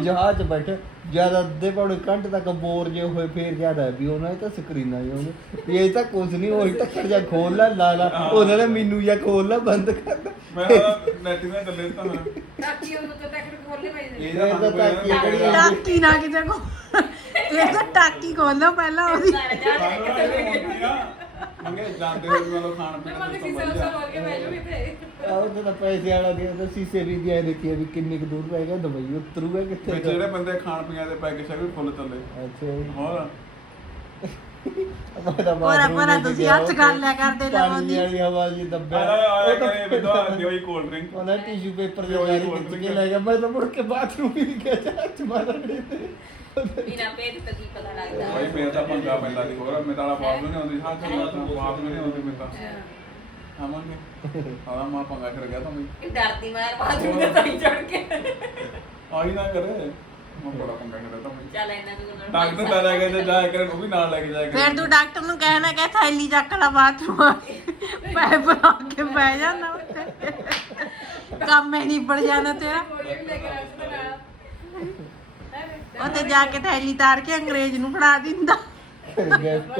ਜਹਾਜ਼ 'ਚ ਬੈਠੇ ਜ਼ਿਆਦਾ ਅੱਧੇ ਪੌੜੇ ਘੰਟੇ ਤੱਕ ਬੋਰ ਜੇ ਹੋਏ ਫੇਰ ਜ਼ਿਆਦਾ ਵੀ ਉਹਨਾਂ ਤਾਂ ਸਕਰੀਨਾਂ ਹੀ ਹੋਣਗੇ ਵੀ ਇਹ ਤਾਂ ਕੁਝ ਨਹੀਂ ਹੋਈ ਟੱਕਰ ਜਾ ਖੋਲ ਲੈ ਲਾ ਲਾ ਉਹਨਾਂ ਨੇ ਮੈਨੂੰ ਜਾਂ ਖੋਲ ਲੈ ਬੰਦ ਕਰ ਦੇ ਮੈਂ ਨੈਟ ਨਾਲ ਚੱਲੇ ਤਾਂ। ਤਾਕੀ ਉਹਨੂੰ ਤਾਂ ਤੱਕ ਖੋਲਨੇ ਪਈ ਇਹਦਾ ਇਹ ਤਾਂ ਟਾਕੀ ਨਾ ਕਿਤੇ ਕੋ ਇਹ ਤਾਂ ਟਾਕੀ ਖੋਲੋ ਪਹਿਲਾਂ ਉਹਦੀ। ਮੰਗੇ ਜਾਂਦੇ ਹੋਏ ਵੀ ਮਤਲਬ ਖਾਣ ਪੀਣ ਮੈਂ ਦਾ ਸਿਸਟਮ ਨੂੰ ਵਧੀਆ ਸਵਾਲ ਕੇ ਮੈਂ ਜੋ ਕਿਤੇ। ਉਹ ਤਾਂ ਪੈਸੇ ਵਾਲਾ ਗਿਆ ਤਾਂ ਸੀਸੇ ਵੀ ਗਿਆ ਦੇਖਿਆ ਵੀ ਕਿੰਨੀ ਕੁ ਦੂਰ ਪੈ ਗਿਆ ਦੁਬਈ ਉਤਰੂਗਾ ਕਿੱਥੇ? ਵਿੱਚ ਜਿਹੜੇ ਬੰਦੇ ਖਾਣ ਪੀਣ ਦੇ ਪੈਕੇਜ ਹੈ ਵੀ ਫੁੱਲ ਚੱਲੇ। ਅੱਛਾ। ਜੀ। ਹੋਰ ਪਰਾ ਪਰਾ ਤੁਸੀਂ ਹੱਥ ਕਰ ਲਿਆ ਕਰਦੇ ਪਾਣੀ ਲਵਾਂਦੀ ਵਾਲੀ ਹਵਾ ਜੀ ਦੱਬਿਆ। ਆਇਆ ਆਇਆ ਉਹ ਤਾਂ ਕਰੇ ਵਿਦਵਾ ਦਿਵਾਈ ਕੋਲਡ ਡਰਿੰਕ ਉਹਨਾਂ ਟਿਸ਼ੂ ਪੇਪਰ ਜਾਰੀ ਬੋਲ ਖਿੱਚ ਕੇ ਲੈ ਗਿਆ। ਮੈਂ ਤਾਂ ਮੁੜ ਕੇ ਬਾਥਰੂਮ ਵੀ ਨਹੀਂ ਗਿਆ। ਚਾਚ ਮਾਰਨੇ ਤੇ ਬਿਨਾ ਪੇਟ ਤਾਂ ਕੀ ਪਤਾ ਲੱਗਦਾ। ਭਾਈ ਮੇਰਾ ਤਾਂ ਪੰਗਾ ਪੈਂਦਾ ਸੀ ਹੋਰ ਮੇਰੇ ਤਾਂ ਬਾਤ ਨਹੀਂ ਆਉਂਦੀ ਹਾਂ ਚੰਗਾ ਤਾਂ ਬਾਤ ਨਹੀਂ ਆਉਂਦੀ ਮੇਰੇ ਤਾਂ। ਆਵਾਂਗੇ। ਆਵਾ ਮਾ ਪੰਗਾ ਕਰ ਗਿਆ ਤਾਂ ਮੈਂ ਡਰਦੀ ਮਾਰ ਬਾਥਰੂਮ ਦੇ ਤਾਈ ਚੜ ਕੇ। ਆਈ ਨਾ ਕਰੇ। ਮੈਂ ਬੜਾ ਪੰਗਾ ਕਰਿਆ ਤਾਂ ਮੈਂ ਚੱਲ ਇਹਨਾਂ ਨੂੰ ਡਾਕਟਰ ਲੈ ਲੈ ਕੇ ਜਾਇਆ ਕਰੇ ਉਹ ਵੀ ਨਾਲ ਲੈ ਕੇ ਜਾਇਆ ਫਿਰ ਕਰੇ ਤੂੰ ਡਾਕਟਰ ਨੂੰ ਕਹਿਣਾ ਕਿ ਥੈਲੀ ਚੱਕ ਲਾ ਬਾਥਰੂਮ। ਪੈਪ ਲਾ ਕੇ ਬਹਿ ਜਾਣਾ ਉੱਥੇ। ਕੰਮ ਨਹੀਂ ਪੜ ਜਾਣਾ ਤੇਰਾ। ਉੱਥੇ ਜਾ ਕੇ ਥੈਲੀ ਤਾਰ ਕੇ ਅੰਗਰੇਜ਼ ਨੂੰ ਫੜਾ ਦਿੰਦਾ। Gift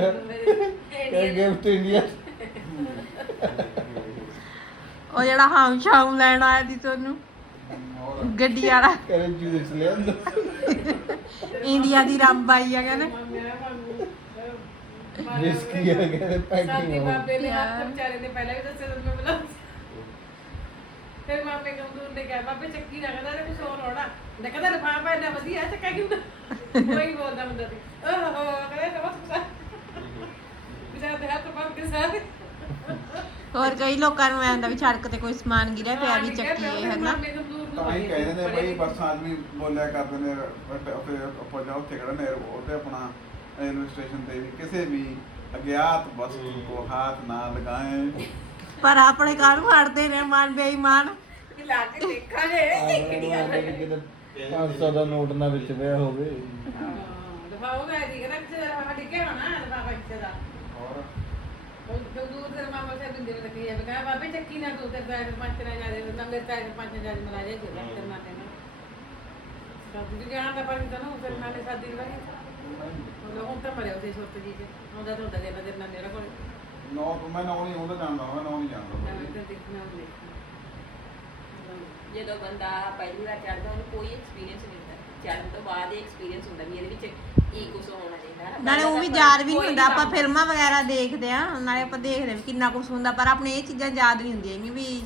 gift India. ਉਹ ਜਿਹੜਾ ਹਾਮ ਸ਼ਾਮ ਲੈਣ ਆਇਆ ਸੀ ਤੁਹਾਨੂੰ ਗੱਡੀ ਵਾਲਾ। ਕਰੇ ਜੂਸ ਲੈ ਅੰਦਰ ਇੰਡੀਆ ਦੀ ਰੰਬ ਆਈ ਆ ਕਹਿੰਦੇ। ਵਿਸਕੀ ਆ ਕਹਿੰਦੇ ਸਾਡੀ ਪੈਕਿੰਗ ਬਾਬੇ ਨੇ ਹੱਥ ਵਿਚਾਰੇ ਨੇ ਪਹਿਲਾਂ ਵੀ ਦੱਸਿਆ ਤਾਂ ਮੈਂ ਬੁਲਾ ਫਿਰ ਮਾਪੇ ਕੰਦੂਰ ਨੇ ਕਿਹਾ ਬਾਬੇ ਚੱਕੀ ਨਾ ਕਹਿੰਦਾ ਤੇ ਕੁਛ ਹੋਰ ਹੋਣਾ ਮੈਂ ਕਹਿੰਦਾ ਲਫਾਫਾ ਇੰਨਾ ਵਧੀਆ ਚੱਕਾ ਕਿਉਂ ਨਾ? ਕੋਈ ਬੋਲਦਾ ਹੁੰਦਾ ਸੀ ਓਹੋ ਕਹਿੰਦਾ ਬਸ ਵਿਚਾਰੇ ਦੇ ਹੱਥ ਪਾਉ ਕੇ ਸਾਰੇ। ਹੋਰ ਕਈ ਲੋਕਾਂ ਨੂੰ ਐਂ ਹੁੰਦਾ ਵੀ ਸੜਕ ਤੇ ਕੋਈ ਸਮਾਨ ਗਿਰਿਆ ਪਿਆ ਵੀ ਚੱਕੀਏ ਹਨਾ? ਤਾਂ ਹੀ ਕਹਿੰਦੇ ਨੇ ਬਈ ਬਸ ਆਦਮੀ ਬੋਲਿਆ ਕਰਦੇ ਨੇ ਬਟ ਉੱਥੇ ਆਪਾਂ ਜਾ ਉੱਥੇ ਖੜਾ ਨੇ ਉਹਤੇ ਆਪਣਾ ਰੇਲਵੇ ਸਟੇਸ਼ਨ ਤੇ ਵੀ ਕਿਸੇ ਵੀ ਅਗਿਆਤ ਵਸਤੂ ਕੋ ਹੱਥ ਨਾ ਲਗਾਏ। ਪਰ ਆਪਣੇ ਕਾਹਨੂੰ ਹਟਦੇ ਨੇ ਮਾਨ ਬੇਈਮਾਨ। ਲਾ ਕੇ ਦੇਖਾਂਗੇ। ਕਿਹੜੀ ਗੱਲ ਹੈ ਕਿਤੇ 500 ਦਾ ਨੋਟ ਨਾ ਵਿੱਚ ਪਿਆ ਹੋਵੇ। ਲਫਾਫਾ ਗਾਇ ਦੀ ਕਹਿੰਦਾ ਕਿਸੇ ਦਾ ਲਫਾਫਾ ਡਿੱਗਿਆ ਹੋਣਾ ਲਫਾਫਾ ਕਿਸੇ ਦਾ। ਹੋਰ? ਉਹ ਦੂਰ ਦੇ ਮਾਮਾ ਸਾਹਿਬ ਦਿੰਦੇ ਨੇ ਤੱਕੀ ਜਾਵੇ ਕਹਿੰਦਾ ਬਾਬੇ ਚੱਕੀ ਨਾ ਤੂੰ ਤੇ ਪੈਰ ਪੰਜ ਨਾ ਜਾ ਦੇ ਨਾ ਮੇਰੇ ਪੈਰ ਪੰਜ ਜਾ ਦੇ ਮਲਾ ਜਾ ਜੇ ਡਾਕਟਰ ਨਾ। ਤੇ ਨਾ ਦੀ ਜਾਨ ਦਾ ਪਰ ਤਾਂ ਨਾ ਫਿਰ ਨਾਲੇ ਸਾਡੀ ਵਾਰੀ ਉਹ ਹੁਣ ਤਾਂ ਮਰਿਆ ਉਹਦੇ ਸੁਰਤ ਜੀ ਤੇ ਉਹਦਾ ਤਾਂ ਹੁੰਦਾ ਜਿਹੜਾ ਦੇ ਨਾਲ ਮੇਰਾ ਕੋਲ। ਨੌ ਮੈਂ ਨੌ ਨਹੀਂ ਉਹਦਾ ਜਾਣਦਾ ਮੈਂ ਨੌ ਨਹੀਂ ਜਾਣਦਾ। ਦੇਖਣਾ ਉਹਨੇ। ਜਦੋਂ ਬੰਦਾ ਪਹਿਲੀ ਵਾਰ ਚੜਦਾ ਉਹਨੂੰ ਕੋਈ ਐਕਸਪੀਰੀਅੰਸ ਨਹੀਂ ਹੁੰਦਾ। ਚੜਨ ਤੋਂ ਬਾਅਦ ਹੀ ਐਕਸਪੀਰੀਅੰਸ ਹੁੰਦਾ ਵੀ ਇਹਦੇ ਵਿੱਚ ਕੀ ਕੁਝ ਹੋਣਾ ਚਾਹੀਦਾ। ਹੈ ਨਾ। ਨਾਲੇ ਉਹ ਵੀ ਪਹਿਲਾਂ ਯਾਦ ਵੀ ਨਹੀਂ ਕੋਈ ਹੁੰਦਾ ਆਪਾਂ ਕੰਮ- ਫਿਲਮਾਂ ਵਗੈਰਾ ਦੇਖਦੇ ਆ ਨਾਲੇ ਆਪਾਂ ਦੇਖਦੇ ਵੀ ਕਿੰਨਾ ਕੁਝ ਹੁੰਦਾ ਪਰ ਆਪਣੇ ਇਹ ਚੀਜ਼ਾਂ ਯਾਦ ਨਹੀਂ ਹੁੰਦੀਆਂ ਹੈਗੀਆਂ ਵੀ।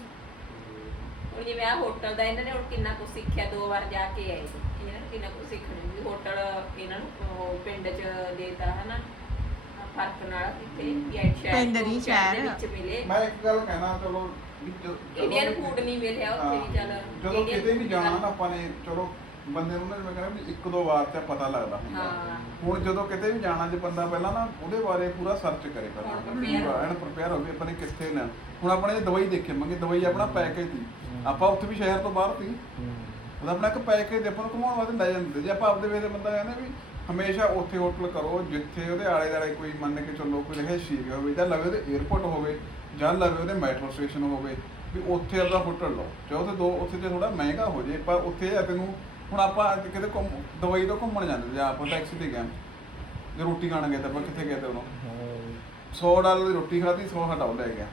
ਹੁਣ ਜਿਵੇਂ ਆ ਹੋਟਲ ਦਾ ਇਹਨਾਂ ਨੇ ਹੁਣ ਕਿੰਨਾ ਕੁਝ ਸਿੱਖਿਆ ਦੋ ਵਾਰ ਜਾ ਕੇ ਆਏ ਸੀ। ਇਹਨਾਂ ਨੂੰ ਕਿੰਨਾ ਕੁਝ ਸਿੱਖਣ ਨੂੰ ਵੀ ਹੋਟਲ ਇਹਨਾਂ ਨੂੰ ਉਹ ਪਿੰਡ 'ਚ ਦੇਤਾ ਹਨਾ। ਫ਼ਰਕ ਨਾਲ ਕਿਤੇ ਵੀ ਐਡ ਸ਼ਹਿਰ ਪਿੰਡ ਤੋਂ ਨਹੀਂ, ਸ਼ਹਿਰ ਦੇ। ਵਿੱਚ ਮਿਲੇ। ਮੈਂ ਇੱਕ ਗੱਲ ਕਹਿਣਾ ਚਲੋ ਵੀ ਜ- ਜਦੋਂ ਇੰਡੀਅਨ ਵੀ- ਫੂਡ ਨਹੀਂ ਮਿਲਿਆ ਉੱਥੇ ਵੀ ਚੱਲ ਹਾਂ, ਜਦੋਂ Indian ਕਿਤੇ ਵੀ food ਜਾਣਾ ਨਾ ਆਪਾਂ ਨੇ ਚਲੋ ਬੰਦੇ ਨੂੰ ਨਾ ਜਿਵੇਂ ਕਹਿੰਦਾ ਵੀ ਇੱਕ ਦੋ ਵਾਰ ਤੇ ਪਤਾ ਲੱਗਦਾ ਹੁੰਦਾ। ਹਾਂ। ਹੁਣ ਜਦੋਂ ਕਿਤੇ ਵੀ ਜਾਣਾ ਜੇ ਬੰਦਾ ਪਹਿਲਾਂ ਨਾ ਉਹਦੇ ਬਾਰੇ ਪੂਰਾ ਸਰਚ ਕਰੇ ਹਾਂ, ਪਹਿਲਾਂ prepare ਪੂਰਾ ਐਨ ਪ੍ਰਪੇਅਰ ਹੋਵੇ ਆਪਾਂ ਨੇ ਕਿੱਥੇ ਨਾ। ਹੁਣ ਆਪਣੇ ਦਵਾਈ ਦੇਖੇ ਮੰਗੇ ਦਵਾਈ ਆਪਣਾ ਪੈਕੇਜ ਸੀ। ਆਪਾਂ ਉੱਥੇ ਵੀ ਸ਼ਹਿਰ ਤੋਂ ਬਾਹਰ ਸੀ। ਉਹਦਾ ਆਪਣਾ ਇੱਕ ਪੈਕੇਜ ਦੇ ਆਪਾਂ ਨੂੰ ਘੁਮਾਉਣ ਵਾਸਤੇ ਲੈ ਜਾਂਦੇ ਜੇ ਆਪਾਂ ਆਪਦੇ ਵੇਲੇ ਬੰਦਾ ਕਹਿੰਦਾ ਵੀ ਹਮੇਸ਼ਾ ਉੱਥੇ ਹੋਟਲ ਕਰੋ ਜਿੱਥੇ ਉਹਦੇ ਆਲੇ ਦੁਆਲੇ ਕੋਈ ਮੰਨ ਕੇ ਚੱਲੋ ਕੋਈ ਰਹਿਸ਼ੀ ਹੋਵੇ ਜਾਂ ਲਵੇ ਉਹਦੇ 에어ਪੋਰਟ ਹੋਵੇ ਜਾਂ ਲਵੇ ਉਹਦੇ ਮੈਟਰੋ ਸਟੇਸ਼ਨ ਹੋਵੇ ਵੀ ਉੱਥੇ ਆਪਦਾ ਹੋਟਲ ਲਓ। ਜੇ ਉੱਥੇ ਦੋ ਉੱਥੇ ਜੇ ਥੋੜਾ ਮਹਿੰਗਾ ਹੋ ਜੇ ਪਰ ਉੱਥੇ ਇਹ ਆ ਤੈਨੂੰ ਹੁਣ ਆਪਾਂ ਅੱਜ ਕਿਤੇ ਘੁੰਮ ਦੁਬਈ ਤੋਂ ਘੁੰਮਣ ਜਾਂਦੇ ਜਾਂ ਆਪਾਂ ਟੈਕਸੀ ਤੇ ਗਏ ਜੇ ਰੋਟੀ ਖਾਣ ਗਏ ਤਾਂ ਆਪਾਂ ਕਿੱਥੇ ਗਏ ਤੇ ਉਦੋਂ 100 ਡਾਲਰ ਦੀ ਰੋਟੀ ਖਾਧੀ 100 ਸਾਡਾ ਉਹ ਲੈ ਗਿਆ।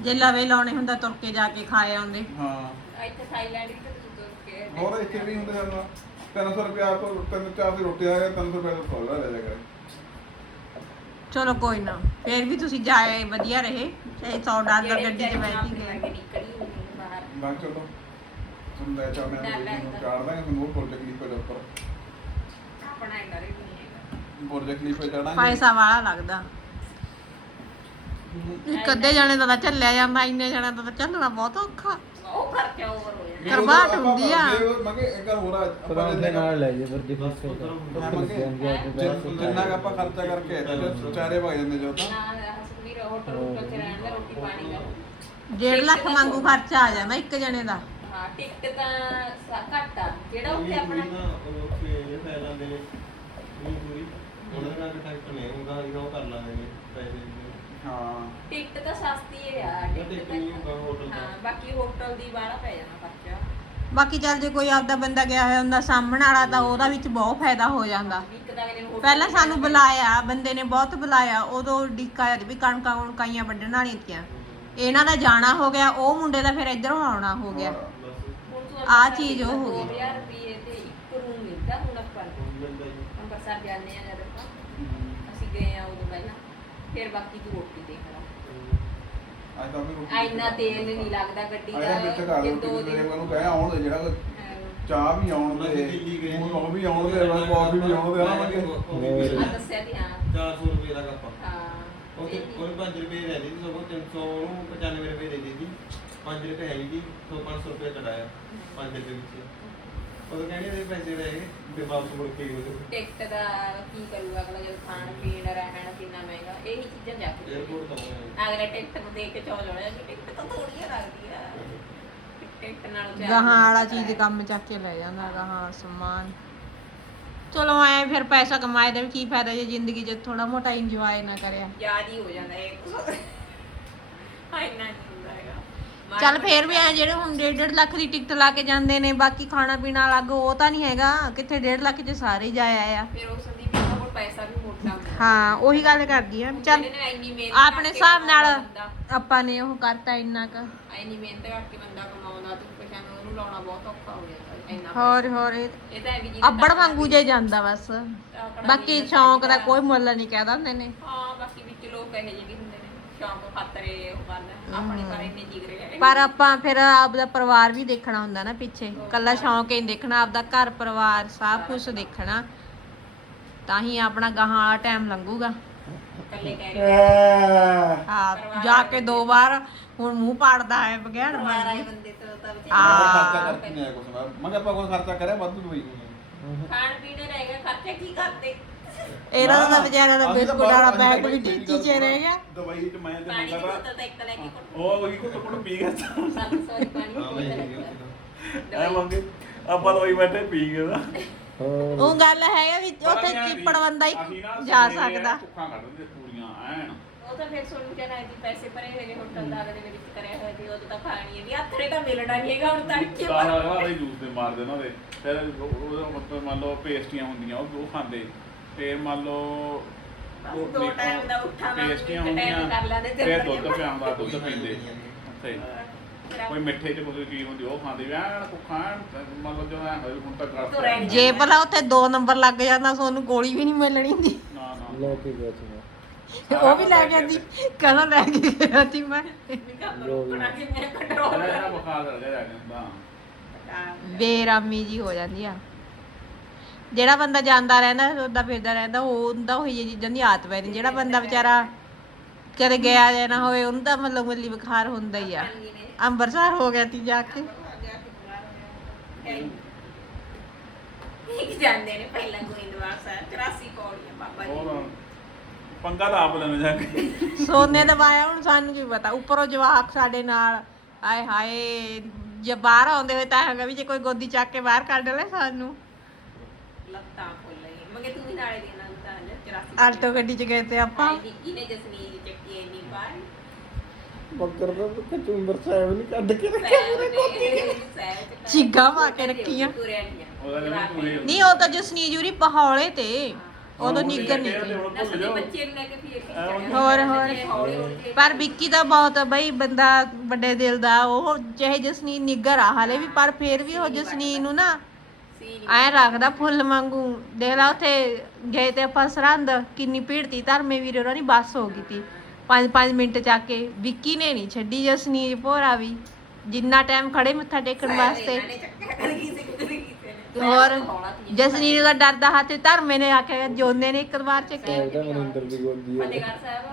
ਜੇ ਲਵੇ ਲਾਉਣੇ ਹੁੰਦਾ ਤੁਰ ਕੇ ਜਾ ਕੇ ਖਾਏ ਆਉਂਦੇ। ਹਾਂ। ਇੱਥੇ ਥਾਈਲੈਂਡ ਵਿੱਚ ਤੁਰ ਕੇ ਹੋਰ ਇੱਥੇ ਵੀ ਹੁੰਦੇ ਹਨ 300 ਰੁਪਿਆ ਤੋਂ ਤਿੰਨ ਚਾਰ ਦੀ ਰੋਟੀ ਆ ਗਿਆ 300 ਰੁਪਏ ਦਾ ਕੋਲ ਲੈ ਜਾ ਕਰੇ। ਚਲੋ ਕੋਈ ਨਾ ਫੇਰ ਵੀ ਤੁਸੀਂ ਜਾਏ ਵਧੀਆ ਰਹੇ। ਚਾਹੇ 100 ਡਾਲਰ ਗੱਡੀ 'ਚ ਬੈਠ ਗਏ। ਬਾਹਰ। ਚਲੋ ਤੁਹਾਨੂੰ ਲੈ ਆ ਲੈ ਨੂੰ ਚਾੜ ਦਾਂਗੇ ਤੁਹਾਨੂੰ ਉਹ ਪ੍ਰੋਜੈਕਟ ਲਿਖੋ ਦੇ ਉੱਪਰ। ਆਪਣਾ ਇੰਨਾ ਨਹੀਂ ਹੈਗਾ। ਪ੍ਰੋਜੈਕਟ ਲਿਖੋ ਚੜਾਂਗੇ ਪੈਸਾ ਵਾਲਾ ਲੱਗਦਾ। ਇੱਕ ਅੱਧੇ ਜਣੇ ਦਾ ਤਾਂ ਚੱਲਿਆ ਜਾਂਦਾ ਇੰਨੇ ਜਣੇ ਦਾ ਤਾਂ ਚੱਲਣਾ ਬਹੁਤ ਔਖਾ। ਉਹ ਖਰਚਾ ਓਵਰ ਹੋ ਜਾਂਦਾ ਕਰਵਾਹਟ ਹੁੰਦੀ ਆ। ਮਗੇ ਇੱਕ ਗੱਲ ਹੋਰ ਆ ਆਪਾਂ ਪਰ ਨਾਲ ਲੈ ਜੇ ਫਿਰ ਮੈਂ ਮੰਗੇ। ਜਿੰਨਾ ਕੁ ਆਪਾਂ ਖਰਚਾ ਕਰਕੇ ਆਏ ਤੇ ਚਾਰੇ ਵਗ ਜਾਂਦੇ ਜੋ ਤਾਂ। ਨਾ ਹਸਪੀਟਲ ਹੋਟਲ ਹੋਟਲ ਚ ਰਹਿਣ ਦਾ ਰੋਟੀ ਪਾਣੀ ਦਾ 1.5 ਲੱਖ ਵਾਂਗੂ ਖਰਚਾ ਆ ਜਾਂਦਾ ਇੱਕ ਜਣੇ ਦਾ। ਹਾਂ ਟਿਕਟ ਤਾਂ ਘੱਟ ਆ। ਜਿਹੜਾ ਉੱਥੇ ਆਪਣਾ ਹਾਂ। ਟਿਕਟ ਤਾਂ ਸਸਤੀ ਹੈ ਆ ਟਿਕਟ ਤਾਂ ਹਾਂ ਬਾਕੀ ਹੋਟਲ ਦੀ ਬਾਹਲਾ ਪੈ ਜਾਣਾ ਖਰਚਾ। ਬਾਕੀ ਚੱਲ ਜੇ ਕੋਈ ਆਪਦਾ ਬੰਦਾ ਗਿਆ ਹੋਇਆ ਹੁੰਦਾ ਸਾਹਮਣ ਵਾਲਾ ਤਾਂ ਉਹਦਾ ਵਿੱਚ ਬਹੁਤ ਫਾਇਦਾ ਹੋ ਜਾਂਦਾ। ਇੱਕ ਤਾਂ ਅਗਲੇ ਨੂੰ hotel ਪਹਿਲਾਂ ਸਾਨੂੰ ਬੁਲਾਇਆ ਬੰਦੇ ਨੇ ਬਹੁਤ ਬੁਲਾਇਆ ਉਦੋਂ ਡੀਕਾ ਵੀ ਕਣਕਾਂ ਕਣਕਾਈਆਂ ਵੱਢਣ ਵਾਲੀਆਂ ਤੀਆਂ। ਇਹਨਾਂ ਦਾ ਜਾਣਾ ਹੋ ਗਿਆ ਉਹ ਮੁੰਡੇ ਦਾ ਫਿਰ ਇੱਧਰੋਂ ਆਉਣਾ ਹੋ ਗਿਆ। ਹੁਣ ਤੂੰ ਆਹ ਅੰਮ੍ਰਿਤਸਰ ਚੀਜ਼ ਉਹ ਹੋ ਗਈ। 2000 ਰੁਪਏ ਤੇ ਇੱਕ ਰੂਮ ਮਿਲਦਾ ਹੁਣ ਆਪਾਂ ਨੂੰ। ਅੰਮ੍ਰਿਤਸਰ ਜਾਂਦੇ ਆ ਜਦ ਆਪਾਂ। ਅਸੀਂ ਗਏ ਆ ਉਦੋਂ ਪਹਿਲਾਂ। ਫਿਰ ਬਾਕੀ ਤੂੰ ਰੋਟੀ ਦੇਖ ਲਾ। ਅੱਜ ਤਾਂ ਵੀ ਰੋਟੀ ਆ ਇੰਨਾ ਤੇਲ ਨਹੀਂ ਲੱਗਦਾ ਗੱਡੀ ਵਿੱਚ ਦਾ ਰੋਟੀ ਦੋ ਦਿਨ ਮੈਨੂੰ ਕਹਿ ਆਉਣ ਦੇ ਜਿਹੜਾ ਕੋਈ ਚਾਹ ਵੀ ਆਉਣ ਦੇ ਅਸੀਂ ਦਿੱਲੀ ਗਏ ਹੁਣ ਉਹ ਵੀ ਆਉਣ ਦੇ ਮੈਂ ਕਾਫੀ ਵੀ ਆਉਣ ਦੇ ਆ ਦੱਸਿਆ ਤੇ ਹਾਂ। 400 ਰੁਪਏ ਦਾ ਕੱਪ। ਹਾਂ। ਉਹ ਤੇ ਕੋਈ 5 ਰੁਪਏ ਰਹਿ ਦੀ ਸਗੋਂ 300 ਨੂੰ 95 ਰੁਪਏ ਦੇ ਦਿੱਤੀ 5 ਰੁਪਏ ਹੈ ਜੀ ਤੋਂ 500 ਰੁਪਏ ਕਟਾਇਆ 5 ਰੁਪਏ ਵਿੱਚ। ਉਹ ਕਹਿੰਦੇ ਦੇ ਪੈਸੇ ਗਏ ਫਿਰ ਵਾਪਸ ਮੁੜ ਕੇ ਗਏ ਟਿਕਟ ਦਾ ਕੀ ਕਰੂਗਾ ਅਗਲਾ ਜਦੋਂ ਖਾਣ ਪੀਣ ਰਹਿਣ ਕਿੰਨਾ ਮਹਿੰਗਾ ਇਹੀ ਚੀਜ਼ਾਂ ਜਾ ਕੇ ਤੋਂ ਅਗਲਾ ਟਿਕਟ ਨੂੰ ਦੇਖ ਕੇ ਚੌਲ ਹੋਣਾ ਕਿ ਟਿਕਟ ਤਾਂ ਥੋੜੀ ਲੱਗਦੀ ਆ। ਟਿਕਟ ਨਾਲ ਜ਼ਿਆਦਾ ਗਾਹਾਂ ਵਾਲਾ ਚੀਜ਼ ਹੈ। ਕੰਮ ਚੱਕ ਕੇ ਲੈ ਜਾਂਦਾ ਗਾਹਾਂ ਸਮਾਨ। ਚਲੋ ਐ ਫਿਰ ਪੈਸਾ ਕਮਾਏ ਦਾ ਵੀ ਕੀ ਫਾਇਦਾ ਜੇ ਜ਼ਿੰਦਗੀ 'ਚ ਥੋੜਾ ਮੋਟਾ ਇੰਜੋਏ ਨਾ ਕਰਿਆ। ਯਾਦ ਹੀ ਹੋ ਜਾਂਦਾ ਹੈ ਹਾਂ ਇੰਨਾ ਚੱਲ ਫੇਰ ਵੀ ਐ ਜਿਹੜੇ ਹੁਣ 1.5 ਲੱਖ ਦੀ ਟਿਕਟ ਲਾ ਕੇ ਜਾਂਦੇ ਨੇ ਬਾਕੀ ਖਾਣਾ ਪੀਣਾ ਅਲੱਗ ਉਹ ਤਾਂ ਨਹੀਂ ਹੈਗਾ ਕਿੱਥੇ 1.5 ਲੱਖ 'ਚ ਸਾਰੇ ਹੀ ਜਾਏ ਆ। ਫਿਰ ਉਸ ਦੀ ਵੀ ਕੋਲ ਪੈਸਾ ਵੀ ਮੋਟਾ ਹੁੰਦਾ ਹਾਂ ਉਹੀ ਗੱਲ ਕਰਦੀ ਆ ਚੱਲ ਜਿਹੜੇ ਨੇ ਇੰਨੀ ਮਿਹਨਤ ਆਪਣੇ ਕਰਕੇ ਹਿਸਾਬ ਨਾਲ ਬੰਦਾ- ਆਪਾਂ ਨੇ ਉਹ ਕਰਤਾ ਇੰਨਾ ਕ। ਇੰਨੀ ਮਿਹਨਤ ਕਰਕੇ ਬੰਦਾ ਕਮਾਉਂਦਾ ਤੇ ਨੂੰ ਉਹਨੂੰ ਲਾਉਣਾ ਬਹੁਤ ਔਖਾ ਹੋ ਜਾਂਦਾ ਇੰਨਾ ਹੋਰ ਹੋਰ ਇਹ ਤਾਂ ਹੈ ਵੀ ਜੀ ਅੱਬੜ ਵਾਂਗੂ ਜੇ ਜਾਂਦਾ ਬਸ। ਬਾਕੀ ਸ਼ੌਂਕ ਦਾ ਕੋਈ ਮੁੱਲ ਨਹੀਂ ਕਹਿ ਦਿੰਦੇ ਨੇ। ਹਾਂ ਬਾਕੀ ਵਿੱਚ ਲੋਕ ਇਹੋ ਜਿਹੇ ਵੀ ਹੁੰਦੇ ਨੇ ਸ਼ੌਂਕ ਖਾਤਰ ਇਹ ਉਹ ਕਰਦਾ ਆਪਣੇ ਪਰ ਇੰਨੇ ਜਿਗਰੇ ਹੈ ਪਰ ਆਪਾਂ ਫਿਰ ਆਪਦਾ ਪਰਿਵਾਰ ਵੀ ਦੇਖਣਾ ਹੁੰਦਾ ਨਾ ਪਿੱਛੇ। ਕੱਲਾ ਸ਼ੌਂਕ ਹੀ ਨਹੀਂ ਦੇਖਣਾ ਆਪਦਾ ਘਰ ਪਰਿਵਾਰ ਸਭ ਕੁਝ ਦੇਖਣਾ। ਤਾਂ ਹੀ ਆਪਣਾ ਗਾਹਾਂ ਵਾਲਾ ਟਾਈਮ ਲੰਘੂਗਾ। ਇਕੱਲੇ ਕਹਿ ਰਹੇ ਹਾਂ। ਜਾ ਕੇ ਦੋ ਵਾਰ ਹੁਣ ਮੂੰਹ ਪਾੜਦਾ ਹੈ ਆਏ ਬਣ ਬੰਦੇ ਤੋਂ ਤਾਂ। ਖਰਚਾ ਕਰਕੇ ਨਹੀਂ ਆਇਆ ਕੁਛ ਮੈਂ ਮੈਂ ਕਿਹਾ ਆਪਾਂ ਕੋਈ ਖਰਚਾ ਕਰਿਆ ਵਾਧੂ ਦਵਾਈ। ਖਾਣ ਪੀਣੇ ਰਹਿ ਗਿਆ ਖਰਚੇ ਕੀ ਕਰਦੇ? ਇਹਨਾਂ ਦਾ ਵਿਚਾਰਾ ਦਾ ਬਿਸਕੁਟ ਵਾਲਾ ਬੈਗ ਵੀ ਮੇਰੀ ਟੀਚੀ ਚ ਰਹਿ ਗਿਆ। ਦਵਾਈ ਚ ਮੈਂ ਤੇ ਪਾਣੀ ਦੀ ਮੰਗਾ ਬੋਤਲ ਤਾਂ ਇੱਕ ਲੈ ਕੇ ਕੁੱਟ ਉਹ ਉਹੀ ਕੁੱਟ ਕੁੱਟ ਪੀ ਗਿਆ ਸੱਤ ਸੌ ਦੀ ਪਾਣੀ ਦੀ ਬੋਤਲ ਲੈ ਐ ਮੰਗੇ ਆਪਾਂ ਦਵਾਈ ਬੈਠੇ ਪੀ ਗਏ ਨਾ। ਉਹ ਗੱਲ ਹੈਗਾ ਵੀ ਉੱਥੇ ਚੀਪੜ ਬੰਦਾ ਹੀ ਜਾ ਸਕਦਾ। ਭੁੱਖਾਂ ਕੱਢ ਦਿੰਦੇ ਪੂਰੀਆਂ ਐਨ ਉਹ ਤਾਂ ਫਿਰ ਸੁਣ ਕੇ ਨਾ ਜੀ ਪੈਸੇ ਭਰੇ ਹੋਏ ਨੇ ਹੋਟਲ ਦਾ ਅਗਲੇ ਦੇ ਵਿੱਚ ਕਰਿਆ ਹੋਇਆ ਸੀ ਉਹ ਤਾਂ ਖਾਣੀ ਹੈ। ਵੀ ਹੱਥੜੇ ਤਾਂ ਮਿਲਣਾ ਨਹੀਂ ਹੈਗਾ ਹੁਣ ਤੜਕੇ ਸਾਰਾ ਅਗਲਾ ਦੇ ਜੂਸ ਦੇ ਮਾਰਦੇ ਉਹਨਾਂ ਦੇ। ਫਿਰ ਉਹ- ਉਹਦਾ ਮਤਲਬ ਮੰਨ ਲਓ ਪੇਸਟੀਆਂ ਹੁੰਦੀਆਂ ਉਹ ਉਹ ਖਾਂਦੇ। ਫਿਰ ਮੰਨ ਲਓ ਬਸ ਦੋ time ਦਾ ਉੱਠਾ ਮੰਗ ਪੇਸਟੀਆਂ ਇੱਕ time ਹੁੰਦੀਆਂ ਕਰ ਲੈਂਦੇ ਤੇ ਫਿਰ ਦੁੱਧ ਪਿਆਉਂਦਾ ਦੁੱਧ ਪੀਂਦੇ। ਉੱਥੇ ਕੋਈ ਮਿੱਠੇ ਚ ਕੋਈ ਚੀਜ਼ ਹੁੰਦੀ ਉਹ ਖਾਂਦੇ ਵੀ ਐਨ ਐਨ ਮੰਨ ਲਓ ਜਦੋਂ ਐ ਹੋਏ ਹੁਣ ਤੱਕ ਤੂੰ ਨੀ ਜੇ ਭਲਾ ਉੱਥੇ 2 ਨੰਬਰ ਲੱਗ ਜਾਂਦਾ ਸੋਨੂੰ ਗੋਲੀ ਵੀ ਨਹੀਂ ਮਿਲਣੀ ਦੀ ਨਾ ਨਾ। ਲੈ ਕੇ ਗਿਆ ਸੀ ਉਹ ਵੀ ਲੈ ਗਿਆ ਸੀ। ਕਹਿੰਦਾ ਲੈ ਕੇ ਗਿਆ ਸੀ ਮੈਂ। ਰੋਕਣਾ ਕਿਵੇਂ ਕੰਟਰੋਲ ਬੁਖਾਰ ਜਾ ਕੇ ਹੁੰਦਾ ਬੇਰਾਮੀ ਜੀ ਹੋ ਜਾਂਦੀ ਆ। ਜਿਹੜਾ ਬੰਦਾ ਜਾਂਦਾ ਰਹਿੰਦਾ ਉਹਦਾ ਫਿਰਦਾ ਰਹਿੰਦਾ ਉਹ ਹੁੰਦਾ ਉਹੀ ਜਿਹੀ ਚੀਜ਼ਾਂ ਦੀ ਆਦਤ ਪੈ ਜਾਂਦੀ। ਜਿਹੜਾ ਬੰਦਾ ਵਿਚਾਰਾ ਕਦੇ ਗਿਆ ਜਾਂ ਨਾ ਹੋਵੇ ਉਹਨੂੰ ਤਾਂ ਮਤਲਬ ਮੱਲੀ ਬੁਖਾਰ ਹੁੰਦਾ ਹੀ ਆ। ਅੰਬਰਸਰ ਹੋ ਗਿਆ ਤੀ ਜਾ ਕੇ। ਇੱਕ ਜਾਂਦੇ ਨੇ ਪਹਿਲਾਂ ਗੋਇੰਦਵਾਲ ਸਾਹਿਬ 84 ਪੌੜੀਆਂ ਬਾਬਾ ਜੀ। ਹੋਰ ਪੰਗਾ ਤਾਂ ਆਪ ਲੈਣਾ ਜਾ ਕੇ। ਸੋਨੇ ਦਵਾਇਆ ਹੁਣ ਸਾਨੂੰ ਕੀ ਪਤਾ। ਉੱਪਰੋਂ ਜਵਾਕ ਸਾਡੇ ਨਾਲ ਆਏ ਹਾਏ ਜੇ ਬਾਹਰ ਆਉਂਦੇ ਹੋਏ ਤਾਂ ਹੈਗਾ ਵੀ ਜੇ ਕੋਈ ਗੋਦੀ ਚੱਕ ਕੇ ਬਾਹਰ ਕੱਢ ਲੈ ਸਾਨੂੰ। ਲੱਤਾਂ ਖੁੱਲ ਗਈਆਂ ਮਗੇ ਤੂੰ ਵੀ ਨਾਲੇ ਦੇ ਨਾਲ ਤਾਂ 84 ਆਲਟੋ ਗੱਡੀ 'ਚ ਗਏ ਤੇ ਆਪਾਂ। ਭਾਈ ਵਿੱਕੀ ਨੇ ਜਸਨੀਰ ਚੱਕੀ ਇੰਨੀ ਪਾਈ ਬੱਕਰ ਦਾ ਕਚੂੰਬਰ ਸਾਹਿਬ ਨਹੀਂ ਕੱਢ ਕੇ ਚੀਗਾ ਪਾ ਕੇ ਰੱਖੀਆਂ। ਉਹਦਾ ਨਹੀਂ ਪੂਰੀ ਨਹੀਂ ਉਹ ਤਾਂ ਜਸਨੀ ਜੂਰੀ ਪਹਾੜੇ ਤੇ। ਉਦੋਂ ਨਿੱਗਰ ਨਹੀਂ ਸੀ। ਨਸਲੀ ਬੱਚੇ ਨੂੰ ਲੈ ਕੇ ਫਿਰ ਕੀ ਹੋਰ ਹੋਰ। ਪਰ ਵਿੱਕੀ ਦਾ ਬਹੁਤ ਬਈ ਬੰਦਾ ਵੱਡੇ ਦਿਲ ਦਾ ਉਹ ਚਾਹੇ ਜਸਨੀ ਨਿੱਗਰ ਆ। ਹਾਲੇ ਵੀ ਪਰ ਫੇਰ ਵੀ ਉਹ ਜਸਨੀ ਨੂੰ ਨਾ ਐ ਰੱਖਦਾ ਫੁੱਲ ਵਾਂਗੂ। ਦੇਖ ਲਾ ਉੱਥੇ ਗਏ ਤੇ ਆਪਾਂ ਸਰਹੰਦ ਕਿੰਨੀ ਭੀੜ ਤੀ। ਧਰਮੇ ਵੀਰ ਉਹਨਾਂ ਦੀ ਬੱਸ ਹੋ ਗਈ ਤੀ। 5-5 ਮਿੰਟ ਚੱਕ ਕੇ ਵਿੱਕੀ ਨੇ ਨਹੀਂ ਛੱਡੀ ਜਸਨੀ ਭੋਰਾ ਵੀ। ਜਿੰਨਾ ਟਾਈਮ ਖੜੇ ਮੱਥਾ ਟੇਕਣ ਵਾਸਤੇ। ਹੋਰ ਜਸਨੀ ਦਾ ਡਰਦਾ ਹੱਥ ਧਰਮੇ ਨੇ ਆਖਿਆ ਜੋਨੇ ਨੇ ਇੱਕ ਵਾਰ ਚੱਕੇ ਮਨਿੰਦਰ ਦੀ ਗੋਦੀ ਹੈ ਫਤਿਹਗੜ੍ਹ ਸਾਹਿਬ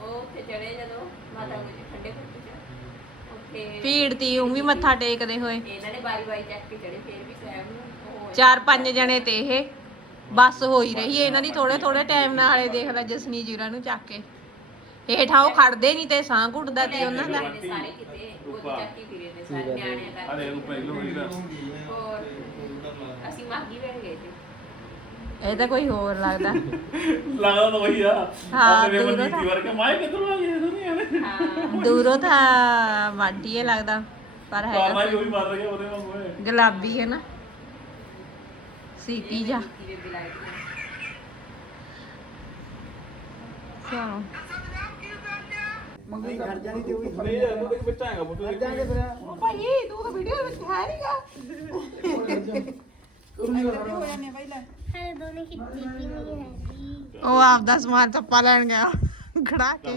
ਉਹ ਉੱਥੇ ਚੜੇ ਜਦੋਂ ਮਾਤਾ ਜੀ ਠੰਡੇ ਕੁੱਟ ਚ। ਉੱਥੇ ਭੀੜ ਤੀ ਉਹ ਵੀ ਮੱਥਾ ਟੇਕਦੇ ਹੋਏ। ਇਹਨਾਂ ਨੇ ਬਾਰੀ ਬਾਰੀ ਚੱਕ ਕੇ ਚੜੇ ਫਿਰ ਵੀ ਸਾਹਿਬ ਚਾਰ ਪੰਜ ਜਣੇ ਤੇ ਇਹ। ਬੱਸ ਹੋਈ ਰਹੀ ਹੈ ਇਹਨਾਂ ਦੀ ਥੋੜੇ ਥੋੜੇ ਟਾਈਮ ਨਾਲ ਇਹ ਦੇਖ ਲੈ ਜਸਨੀ ਜੀਰਾ ਨੂੰ ਚੱਕ ਕੇ। ਹੇਠਾਂ ਉਹ ਖੜਦੇ ਨਹੀਂ ਤੇ ਸਾਹ ਘੁੱਟਦਾ ਤੀ ਉਹਨਾਂ ਦਾ। ਨੇ ਸਾਰੇ ਕਿਤੇ ਉਹ ਚੱਕੀ ਫਿਰੇ ਨੇ ਸਾਰੇ ਨਿਆਣਿਆਂ ਕਰਕੇ ਅਰੇ ਉਹ ਪਹਿਲੋਂ ਹੀ ਨਾ। ਹੋਰ ਅਸੀਂ ਮਾਗੀ ਵੇੜ ਗਏ ਤੇ ਇਹ ਤਾਂ ਕੋਈ ਹੋਰ ਲੱਗਦਾ। ਲੱਗਦਾ ਤਾਂ ਵਹੀ ਆ। ਹਾਂ, ਦੂਰੋਂ ਤਾਂ- ਵਰਗਾ। ਮਾਏ ਕਿੱਧਰੋਂ ਆ ਗਏ ਦੁਨੀਆ ਨੇ ਹਾਂ। ਦੂਰੋਂ ਤਾਂ ਵਾਢੀ ਇਹ ਲੱਗਦਾ ਪਰ ਹੀ ਉਹੀ ਮਾਰ ਰਿਹਾ ਉਹਦੇ ਵਾਂਗੂ ਹੈ ਗੁਲਾਬੀ ਹੈ ਨਾ। ਮੰਗੀ ਖੜ ਜਾਣੀ ਤੇ ਉਹ ਵੀ ਨਹੀਂ ਯਾਰ ਉਹਦੇ ਵਿੱਚ ਆਏਗਾ ਬੁੱਤੂ ਖੜ ਜਾਣਗੇ ਫਿਰ ਭਾਈ ਤੂੰ ਤਾਂ ਵੀਡੀਓ ਵਿੱਚ ਹੈ ਨਹੀਂਗਾ ਉਹ ਆਪਦਾ ਸਮਾਨ ਚੱਪਾ ਲੈਣ ਗਿਆ ਖੜਾ ਕੇ